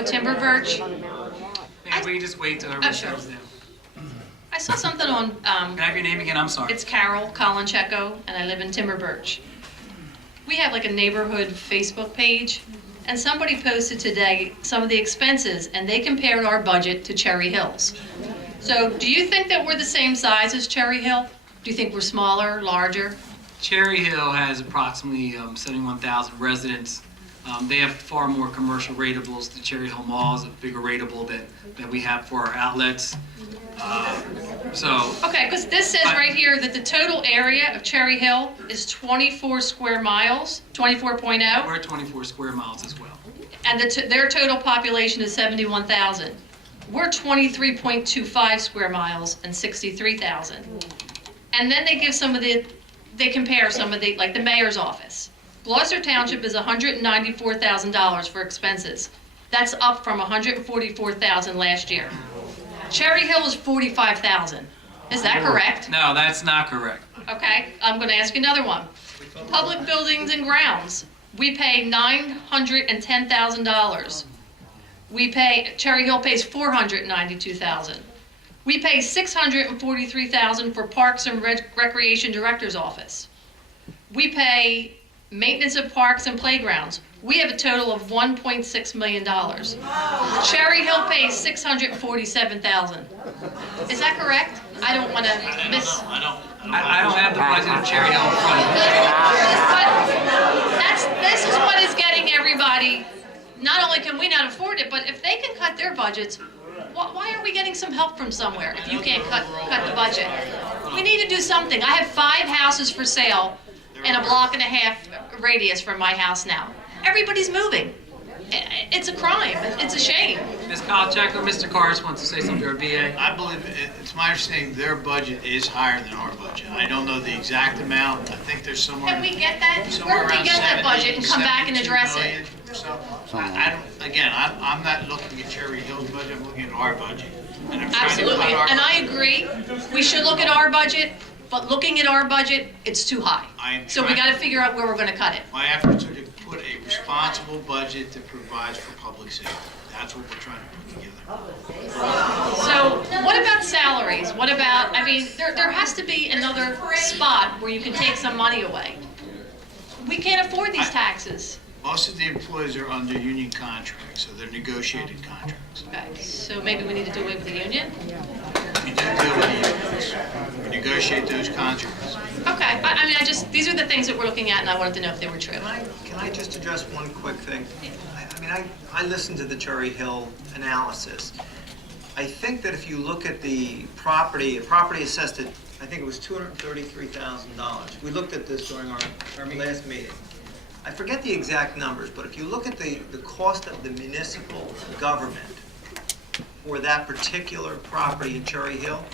Timber Birch. Maybe we just wait till everybody settles down. I saw something on. Can I have your name again? I'm sorry. It's Carol Kolincheko, and I live in Timber Birch. We have like a neighborhood Facebook page, and somebody posted today some of the expenses, and they compared our budget to Cherry Hills. So, do you think that we're the same size as Cherry Hill? Do you think we're smaller, larger? Cherry Hill has approximately 71,000 residents. They have far more commercial ratables. The Cherry Hill Mall is a bigger ratable than we have for our outlets. So, Okay, because this says right here that the total area of Cherry Hill is 24 square miles, 24.0, we're 24 square miles as well. and their total population is 71,000. We're 23.25 square miles and 63,000. And then they give they compare some of the, like the mayor's office. Gloucester Township is $194,000 for expenses. That's up from $144,000 last year. Cherry Hill is $45,000. Is that correct? No, that's not correct. Okay, I'm going to ask you another one. Public buildings and grounds, we pay $910,000. Cherry Hill pays $492,000. We pay $643,000 for Parks and Recreation Director's Office. We pay maintenance of parks and playgrounds. We have a total of $1.6 million. Cherry Hill pays $647,000. Is that correct? I don't want to miss. I don't have the budget of Cherry Hill in front of me. But this is what is getting everybody, not only can we not afford it, but if they can cut their budgets, why aren't we getting some help from somewhere if you can't cut the budget? We need to do something. I have 5 houses for sale in a block-and-a-half radius from my house now. Everybody's moving. It's a crime. It's a shame. Ms. Kolchak or Mr. Cars wants to say something, or BA? I believe, it's my understanding their budget is higher than our budget. I don't know the exact amount. I think there's somewhere. Can we get that? Somewhere Where can we around get that budget and come back and 72 address it? million or so. I'm not looking at Cherry Hill's budget, I'm looking at our budget. And I'm trying to Absolutely, cut our and I agree. We should look at our budget, but looking at our budget, it's too high. So we got to figure out where we're going to cut it. My efforts are to put a responsible budget that provides for public safety. That's what we're trying to put together. So what about salaries? What about, I mean, there has to be another spot where you can take some money away. We can't afford these taxes. Most of the employees are under union contracts, so they're negotiated contracts. Okay, so maybe we need to do away with the union? We do deal with the unions. We negotiate those contracts. Okay, I mean, these are the things that we're looking at, and I wanted to know if they were true. Can I just address one quick thing? I listened to the Cherry Hill analysis. I think that if you look at the property assessed at, I think it was $233,000. We looked at this during our last meeting. I forget the exact numbers, but if you look at the cost of the municipal government for that particular property in Cherry Hill,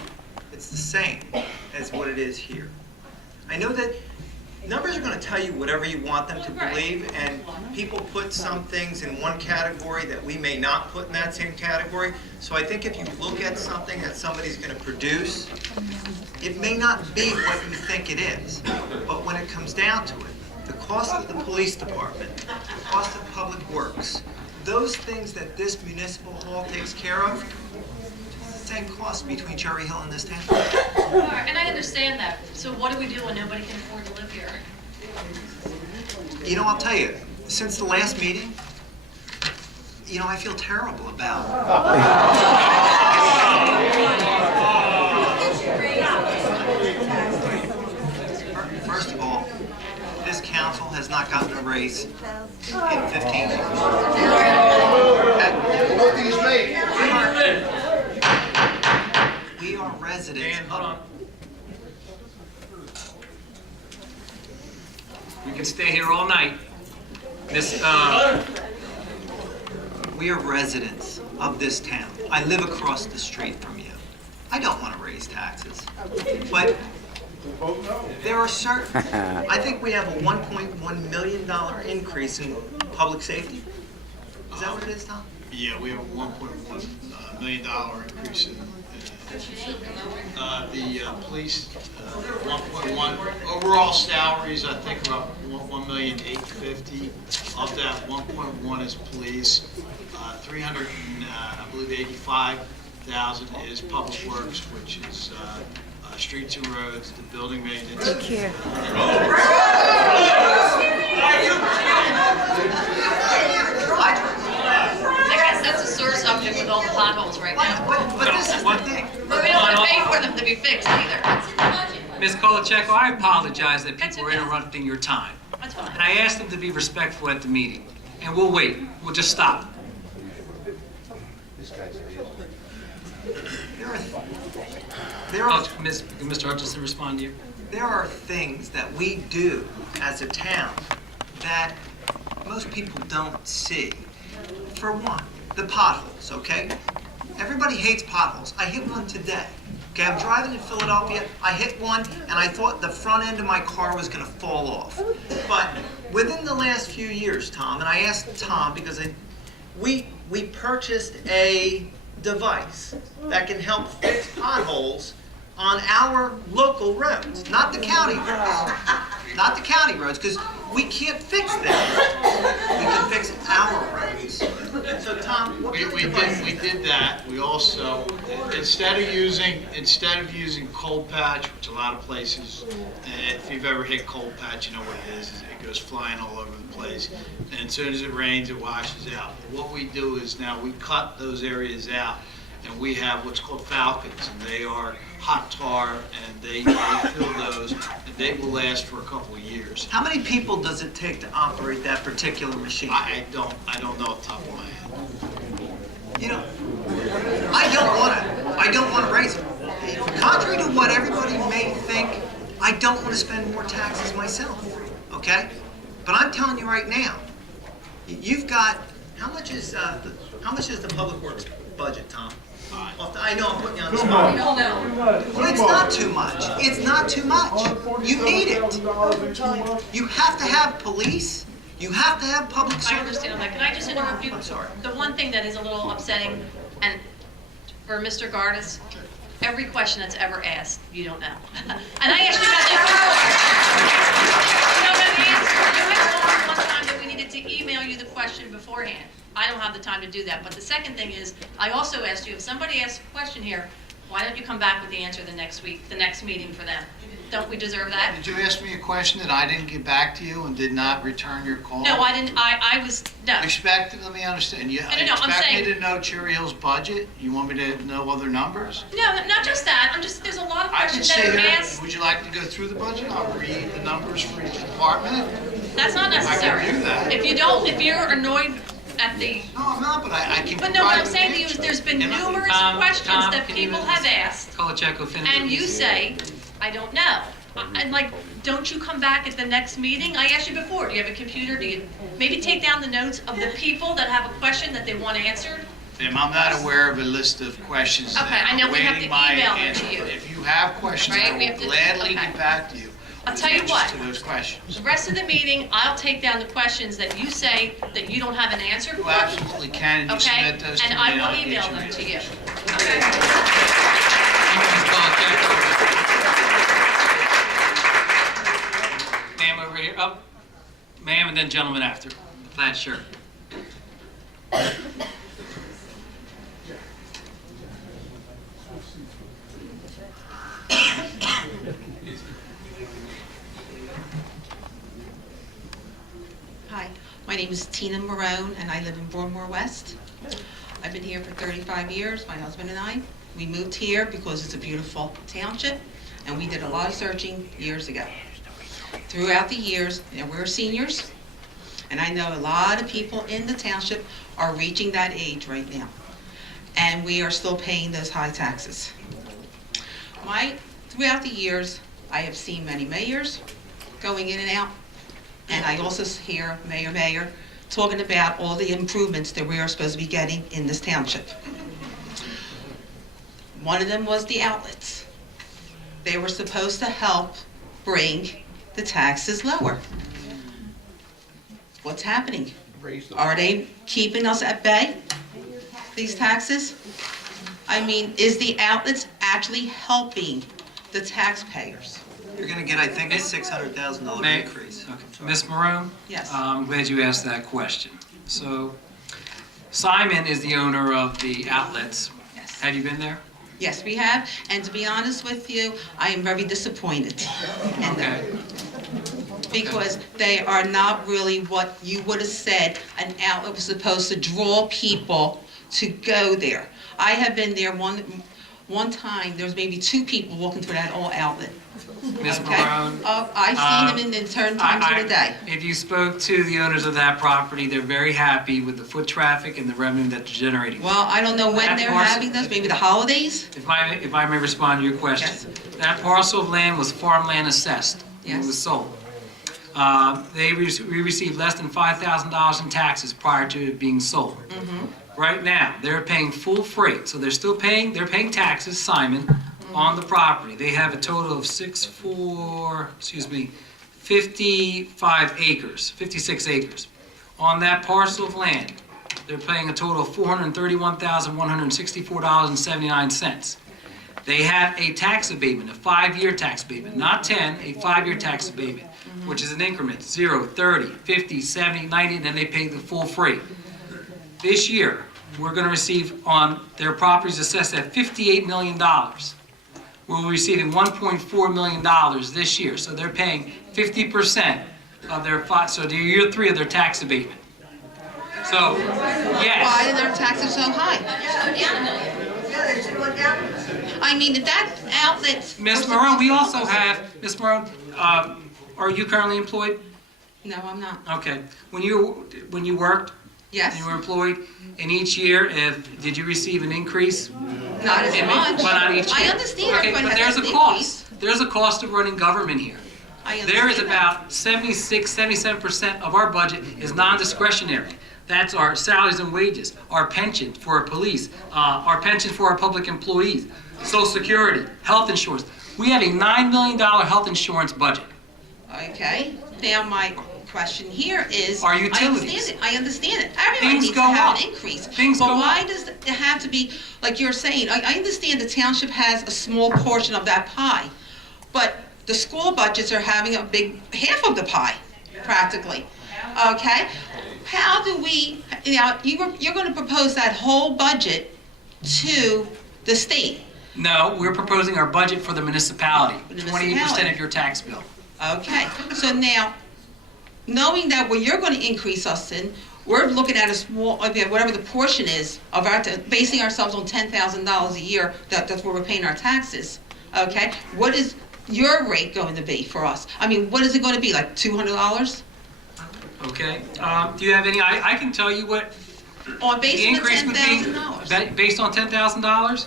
it's the same as what it is here. I know that numbers are going to tell you whatever you want them to believe, and people put some things in one category that we may not put in that same category. So I think if you look at something that somebody's going to produce, it may not be what you think it is. But when it comes down to it, the cost of the police department, the cost of public works, those things that this municipal hall takes care of, it's the same cost between Cherry Hill and this town. And I understand that. So what do we do when nobody can afford to live here? You know, I'll tell you, since the last meeting, you know, I feel terrible about First of all, this council has not gotten a raise in 15 years. We are residents of... We can stay here all night. We are residents of this town. I live across the street from you. I don't want to raise taxes, but there are certain... I think we have a $1.1 million increase in public safety. Is that what it is, Tom? Yeah, we have a $1.1 million increase in the police, 1.1. Overall salaries, I think, are up $1,850,000. Of that, 1.1 is police, 85,000 is public works, which is streets and roads, the building maintenance. Look here. I guess that's a sore subject with all the potholes right now. But this is the thing. But we don't have to pay for them to be fixed either. Ms. Kolachek, I apologize that people were interrupting your time. That's fine. And I asked them to be respectful at the meeting. And we'll wait. We'll just stop. There are, Mr. Hutchinson respond to you? there are things that we do as a town that most people don't see. For one, the potholes, okay? Everybody hates potholes. I hit one today. Okay, I'm driving in Philadelphia, I hit one, and I thought the front end of my car was gonna fall off. But within the last few years, Tom, and I asked Tom because we purchased a device that can help fix potholes on our local roads, not the county roads. Not the county roads, because we can't fix them. We can fix our roads. So Tom, what kind of device? We did that. We also, instead of using cold patch, which a lot of places, if you've ever hit cold patch, you know what it is. It goes flying all over the place. And as soon as it rains, it washes out. What we do is now we cut those areas out, and we have what's called Falcons, and they are hot tar, and they fill those, and they will last for a couple of years. How many people does it take to operate that particular machine? I don't know off the top of my head. You know, I don't want to raise it. Contrary to what everybody may think, I don't want to spend more taxes myself, okay? But I'm telling you right now, you've got, how much is the public works budget, Tom? I know I'm putting you on the spot. Well, it's not too much. It's not too much. You need it. You have to have police. You have to have public service. I understand that. Can I just interrupt you? I'm sorry. The one thing that is a little upsetting, and for Mr. Gardis, every question that's ever asked, you don't know. And I asked you about that earlier. You don't know the answer. You had one time that we needed to email you the question beforehand. I don't have the time to do that. But the second thing is, I also asked you, if somebody asks a question here, why don't you come back with the answer the next week, the next meeting for them? Don't we deserve that? Did you ask me a question that I didn't get back to you and did not return your call? No, I didn't. I was, no. Let me understand. You No, I'm expect saying- me to know Cherry Hill's budget? You want me to know other numbers? No, not just that. There's a lot of I can questions sit that are here, asked. would you like to go through the budget? I'll read the numbers for each department. That's not necessary. I can do that. If you're annoyed at the... No, I'm not, but I can But no, what I'm provide saying to an you is answer. there's been numerous Tom, questions that can you people have asked, Kolacheko, finish. and you say, I don't know. And like, don't you come back at the next meeting? I asked you before, do you have a computer? Do you maybe take down the notes of the people that have a question that they want answered? Ma'am, I'm not aware of a list of questions Okay, that I know are we have waiting to my email them answer. to you. If you have questions, Right, I we will have to- gladly okay. get back to you. I'll tell you with what. answers to those questions. The rest of the meeting, I'll take down the questions that you say that you don't have an answer You for. absolutely can, and you Okay, submit those to me. and I I'll will get email you them to answers. you. Ma'am over here, up. Ma'am, and then gentleman after. Plaid shirt. Hi, my name is Tina Marone, and I live in Broadmoor West. I've been here for 35 years, my husband and I. We moved here because it's a beautiful township, and we did a lot of searching years ago. Throughout the years, and we're seniors, and I know a lot of people in the township are reaching that age right now, and we are still paying those high taxes. Throughout the years, I have seen many mayors going in and out, and I also hear Mayor talking about all the improvements that we are supposed to be getting in this township. One of them was the outlets. They were supposed to help bring the taxes lower. What's happening? Are they keeping us at bay, these taxes? I mean, is the outlets actually helping the taxpayers? You're gonna get, I think, a $600,000 increase. Ms. Marone? Yes. I'm glad you asked that question. So, Simon is the owner of the outlets. Yes. Have you been there? Yes, we have, and to be honest with you, I am very disappointed in them. Okay. Because they are not really what you would have said an outlet was supposed to draw people to go there. I have been there one time, there was maybe 2 people walking through that old outlet. Ms. Okay? Marone. I've seen them in certain times of the day. If you spoke to the owners of that property, they're very happy with the foot traffic and the revenue that they're generating. Well, I don't know when That they're parcel- having this, maybe the holidays? If I may respond to your question. That parcel of land was farmland assessed when it Yes. was sold. We received less than $5,000 in taxes prior to it being sold. Right now, they're paying full freight, so they're paying taxes, Simon, on the property. They have a total of 55 acres, 56 acres. On that parcel of land, they're paying a total of $431,164.79. They have a tax abatement, a 5-year tax abatement, not 10, a 5-year tax abatement, which is an increment, 0, 30, 50, 70, 90, and then they pay the full freight. This year, we're going to receive on their properties assessed at $58 million. We're receiving $1.4 million this year, so they're paying 50% of their, so they're year 3 of their tax abatement. So, yes. Why are their taxes so high? I mean, that outlet... Ms. Marone, we also have, Ms. Marone, are you currently employed? No, I'm not. Okay. When you worked? Yes. And you were employed, and each year, did you receive an increase? Not as much. Well, not each year. I understand Okay, everybody but has there's an a cost. There's a cost of running government here. There is about 77% of our budget is non-discretionary. That's our salaries and wages, our pension for our police, our pension for our public employees, Social Security, health insurance. We have a $9 million health insurance budget. Okay. Now, my question here is... Our utilities. I understand it. Everyone Things needs go to have up. an increase. Things but go why up. does it have to be, like you're saying, I understand the township has a small portion of that pie, but the school budgets are having a big half of the pie, practically. Okay? How do we, you're going to propose that whole budget to the state? No, we're proposing our budget for the municipality, The 28% of your tax bill. Okay, so now, knowing that what you're going to increase us in, we're looking at a small, whatever the portion is, of our, basing ourselves on $10,000 a year, that's where we're paying our taxes, okay? What is your rate going to be for us? I mean, what is it going to be, like $200? Okay, do you have any, I can tell you what On based the on increase would $10,000? be, based on $10,000?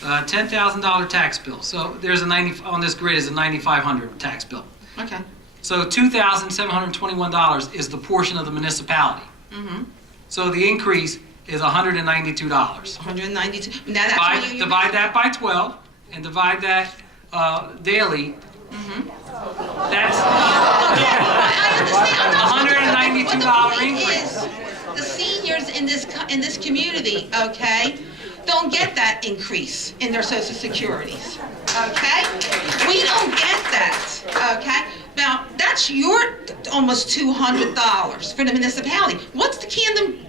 $10,000 tax bill, so there's on this grid is a $9,500 tax bill. Okay. So $2,721 is the portion of the municipality. Mm-hmm. So the increase is $192. $192, now that's what you... Divide that by 12, and divide that daily. That's $192 increase. The seniors in this community, okay, don't get that increase in their Social Securities, okay? We don't get that, okay? Now, that's your almost $200 for the municipality. What's the Camden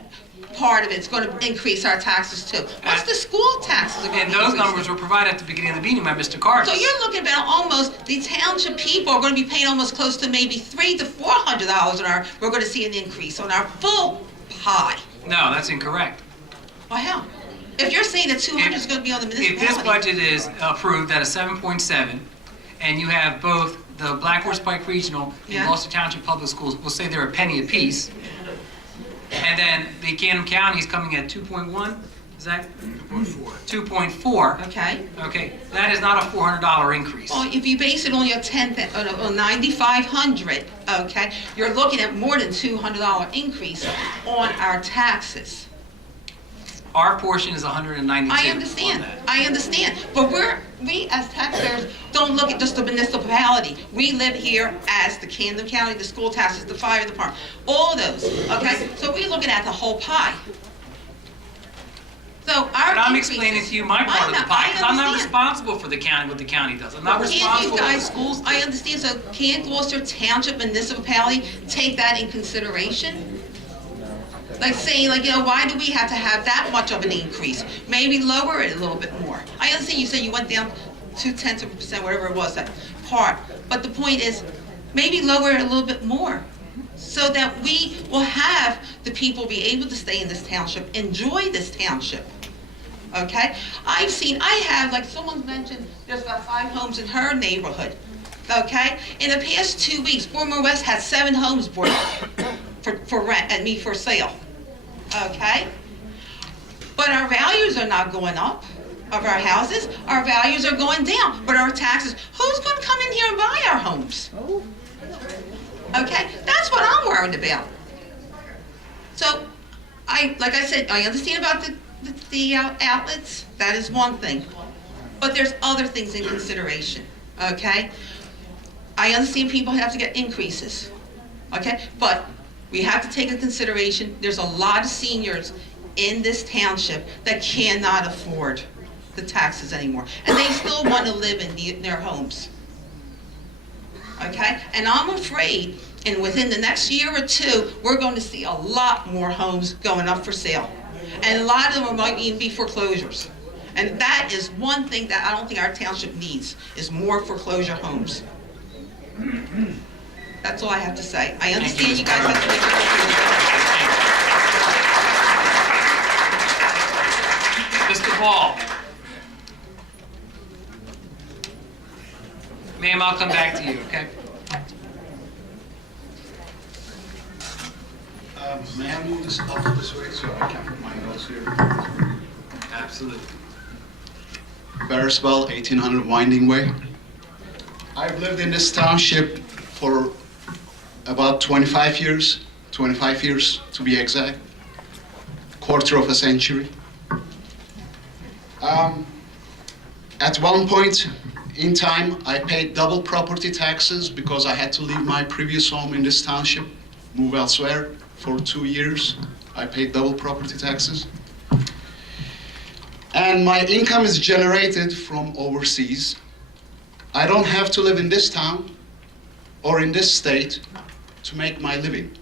part of it's going to increase our taxes to? What's the school taxes going to And those numbers were provided at the beginning of the meeting by Mr. Carter. So you're looking about almost, the township people are going to be paying almost close to maybe $300 to $400 on we're going to see an increase on our full pie. No, that's incorrect. Well, how? If you're saying that 200 is going to be on the If municipality. this budget is approved at a 7.7, and you have both the Black Horse Pike Regional and Gloucester Township Public Schools, we'll say they're a penny apiece, and then the Camden County is coming at 2.1, is that? 2.4. Okay. Okay, that is not a $400 increase. Well, if you base it on your on 9,500, okay, you're looking at more than $200 increase on our taxes. Our portion is 192. I understand, but we as taxpayers don't look at just the municipality. We live here as the Camden County, the school taxes, the fire department, all those, okay? So we're looking at the whole pie. So our And I'm explaining to you my part of the pie, because I'm not responsible for the county, what the county does. I'm not responsible for the schools. I understand, so can Gloucester Township municipality take that in consideration? Like saying, why do we have to have that much of an increase? Maybe lower it a little bit more. I understand you said you went down 0.2%, whatever it was, that part. But the point is, maybe lower it a little bit more so that we will have the people be able to stay in this township, enjoy this township. okay? I have, like someone mentioned, there's about 5 homes in her neighborhood, okay? In the past 2 weeks, Bournemouth West had 7 homes brought for rent, for sale, okay? But our values are not going up of our houses. Our values are going down, but our taxes, who's going to come in here and buy our homes? Okay, that's what I'm worried about. So, like I said, I understand about the outlets. That is one thing. But there's other things in consideration, okay? I understand people have to get increases, okay? But we have to take into consideration there's a lot of seniors in this township that cannot afford the taxes anymore. And they still want to live in their homes, okay? And I'm afraid, and within the next year or 2, we're going to see a lot more homes going up for sale. And a lot of them might even be foreclosures. And that is one thing that I don't think our township needs, is more foreclosure homes. That's all I have to say. I understand you guys have to make Mr. Ball. Ma'am, I'll come back to you, okay? May I move this up this way so I can put my notes here? Absolutely. Barriswell, 1800 Winding Way. I've lived in this township for about 25 years to be exact, quarter of a century. At one point in time, I paid double property taxes because I had to leave my previous home in this township, move elsewhere. For 2 years, I paid double property taxes. And my income is generated from overseas. I don't have to live in this town or in this state to make my living.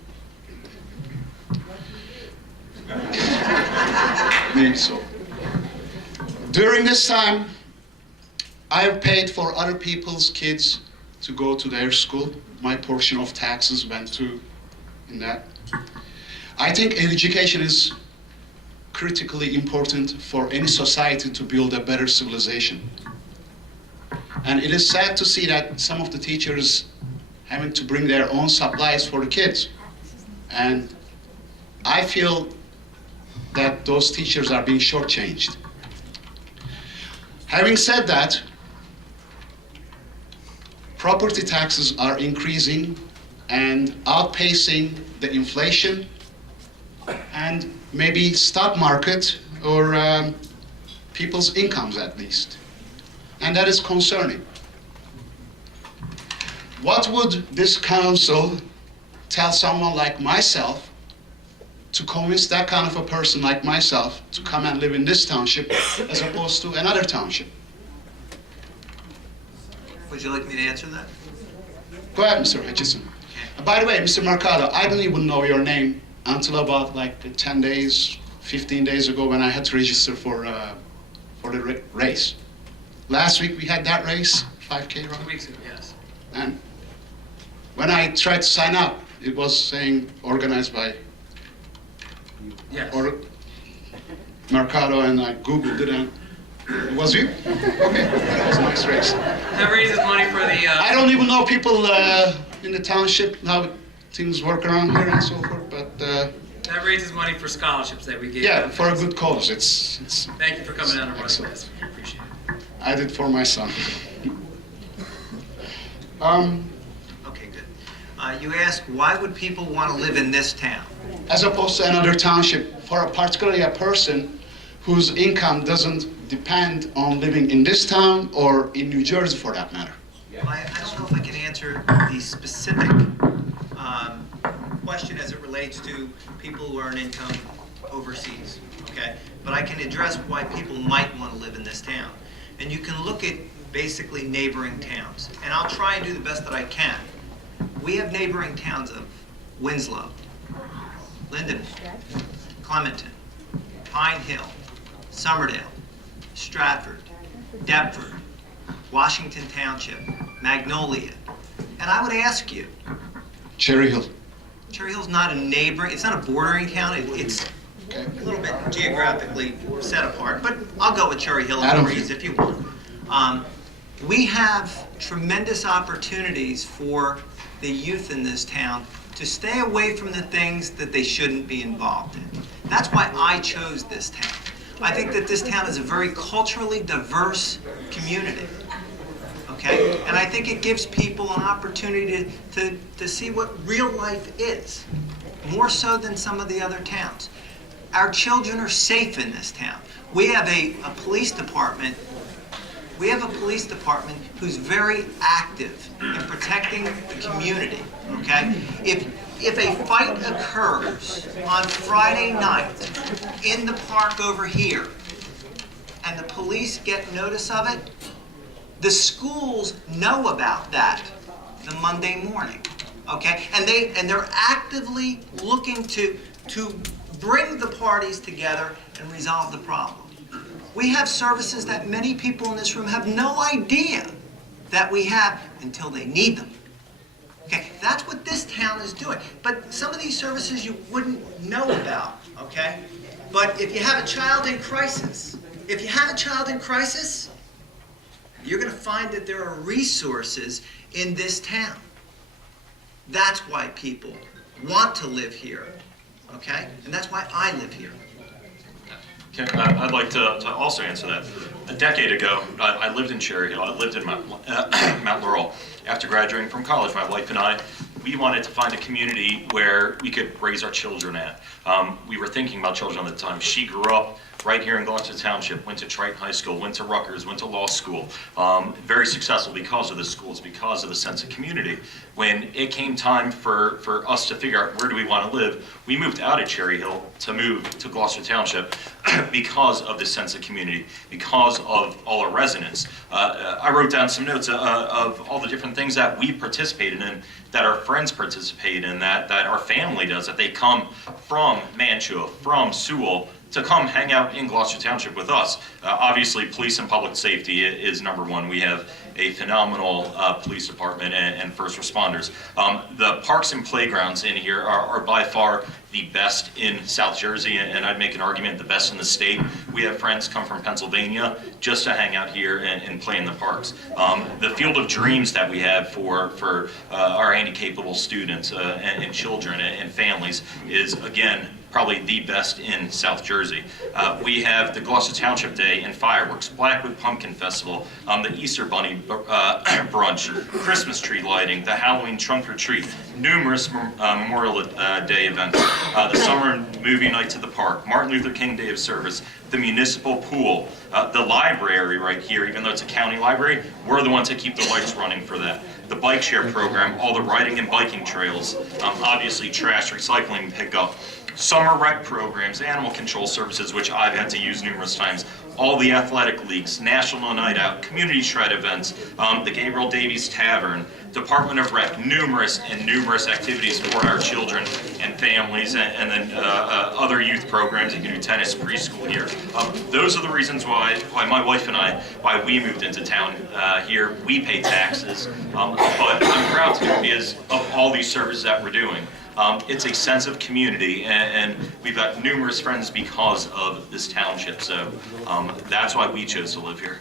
Maybe so. During this time, I have paid for other people's kids to go to their school. My portion of taxes went to in that. I think education is critically important for any society to build a better civilization. And it is sad to see that some of the teachers having to bring their own supplies for the kids. And I feel that those teachers are being shortchanged. Having said that, property taxes are increasing and outpacing the inflation and maybe stock market or people's incomes at least. And that is concerning. What would this council tell someone like myself to convince that kind of a person like myself to come and live in this township as opposed to another township? Would you like me to answer that? Go ahead, Mr. Hutchison. By the way, Mr. Mercado, I didn't even know your name until about like 10 days, 15 days ago when I had to register for the race. Last week we had that race, 5K run. 2 weeks ago, yes. And when I tried to sign up, it was saying organized by Yes. Mercado, and I Googled it and it was you? Okay, that was a nice race. That raises money for the... I don't even know people in the township, how things work around here and so forth, but... that raises money for scholarships that we give. Yeah, for a good cause. It's Thank you for coming down and running this. We appreciate it. I did for my son. Okay, good. You asked, why would people want to live in this town? As opposed to another township, for particularly a person whose income doesn't depend on living in this town or in New Jersey for that matter. I don't know if I can answer the specific question as it relates to people who earn income overseas, okay? But I can address why people might want to live in this town. And you can look at basically neighboring towns, and I'll try and do the best that I can. We have neighboring towns of Winslow, Lindenwood, Clementon, Pine Hill, Somerdale, Stratford, Deptford, Washington Township, Magnolia. And I would ask you, Cherry Hill. Cherry Hill's not a neighboring, it's not a bordering town, it's a little bit geographically set apart, but I'll go with Cherry Hill I and don't- Breeze if you want. We have tremendous opportunities for the youth in this town to stay away from the things that they shouldn't be involved in. That's why I chose this town. I think that this town is a very culturally diverse community. Okay? And I think it gives people an opportunity to see what real life is, more so than some of the other towns. Our children are safe in this town. We have a police department. We have a police department who's very active in protecting the community. Okay? If a fight occurs on Friday night in the park over here, and the police get notice of it, the schools know about that the Monday morning, okay? And they're actively looking to bring the parties together and resolve the problem. We have services that many people in this room have no idea that we have until they need them. Okay, that's what this town is doing. But some of these services you wouldn't know about, okay? But if you have a child in crisis, you're going to find that there are resources in this town. That's why people want to live here, okay? And that's why I live here. Okay, I'd like to also answer that. A decade ago, I lived in Cherry Hill. I lived in Mount Laurel. After graduating from college, my wife and I, we wanted to find a community where we could raise our children at. We were thinking about children at the time. She grew up right here in Gloucester Township, went to Triton High School, went to Rutgers, went to law school. Very successful because of the schools, because of the sense of community. When it came time for us to figure out where do we want to live, we moved out of Cherry Hill to move to Gloucester Township because of the sense of community, because of all our residents. I wrote down some notes of all the different things that we participated in, that our friends participate in, that our family does, that they come from Mantua, from Sewell, to come hang out in Gloucester Township with us. Obviously, police and public safety is number one. We have a phenomenal police department and first responders. The parks and playgrounds in here are by far the best in South Jersey, and I'd make an argument the best in the state. We have friends come from Pennsylvania just to hang out here and play in the parks. The Field of Dreams that we have for our handicapable students and children and families is, again, probably the best in South Jersey. We have the Gloucester Township Day and fireworks, Blackwood Pumpkin Festival, the Easter Bunny brunch, Christmas tree lighting, the Halloween trunk or treat, numerous Memorial Day events, the summer movie night to the park, Martin Luther King Day of Service, the municipal pool, the library right here, even though it's a county library, we're the ones that keep the lights running for that. The bike share program, all the riding and biking trails, obviously trash recycling pickup, summer rec programs, animal control services, which I've had to use numerous times, all the athletic leagues, National Night Out, community shred events, the Gabriel Davies Tavern, Department of Rec, numerous activities for our children and families, and then other youth programs. You can do tennis, preschool here. Those are the reasons why my wife and I, why we moved into town here. We pay taxes, but I'm proud to do it because of all these services that we're doing. It's a sense of community, and we've got numerous friends because of this township, so that's why we chose to live here.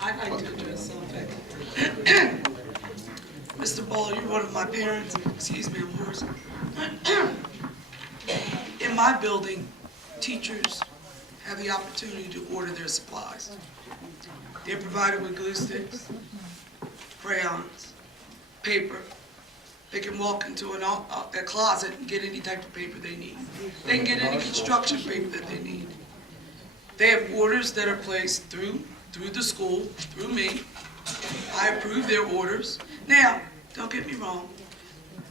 I'd like to address something. Mr. Ball, you're one of my parents. Excuse me, I'm hoarse. In my building, teachers have the opportunity to order their supplies. They're provided with glue sticks, crayons, paper. They can walk into a closet and get any type of paper they need. They can get any construction paper that they need. They have orders that are placed through the school, through me. I approve their orders. Now, don't get me wrong.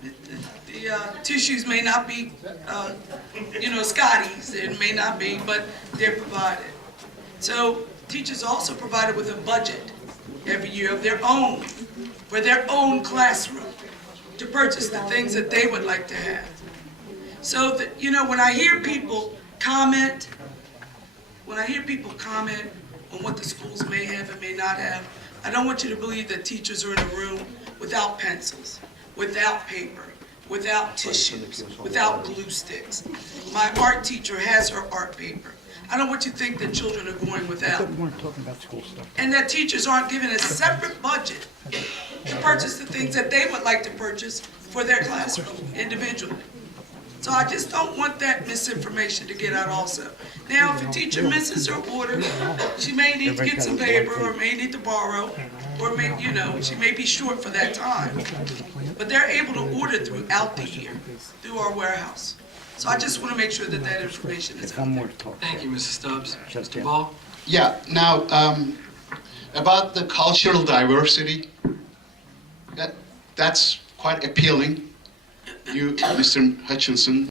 The tissues may not be, Scotties. It may not be, but they're provided. So teachers also provided with a budget every year of their own, for their own classroom, to purchase the things that they would like to have. So that, when I hear people comment on what the schools may have and may not have, I don't want you to believe that teachers are in a room without pencils, without paper, without tissues, without glue sticks. my art teacher has her art paper. I don't want you to think that children are going without. We weren't talking about school stuff. And that teachers aren't given a separate budget to purchase the things that they would like to purchase for their classroom individually. So I just don't want that misinformation to get out also. Now, if a teacher misses her order, she may need to get some paper, or may need to borrow, or may, you know, she may be short for that time. But they're able to order throughout the year, through our warehouse. So I just want to make sure that that information is out there. Thank you, Mrs. Stubbs. Mr. Ball? Yeah, now, about the cultural diversity, that's quite appealing. You, Mr. Hutchinson,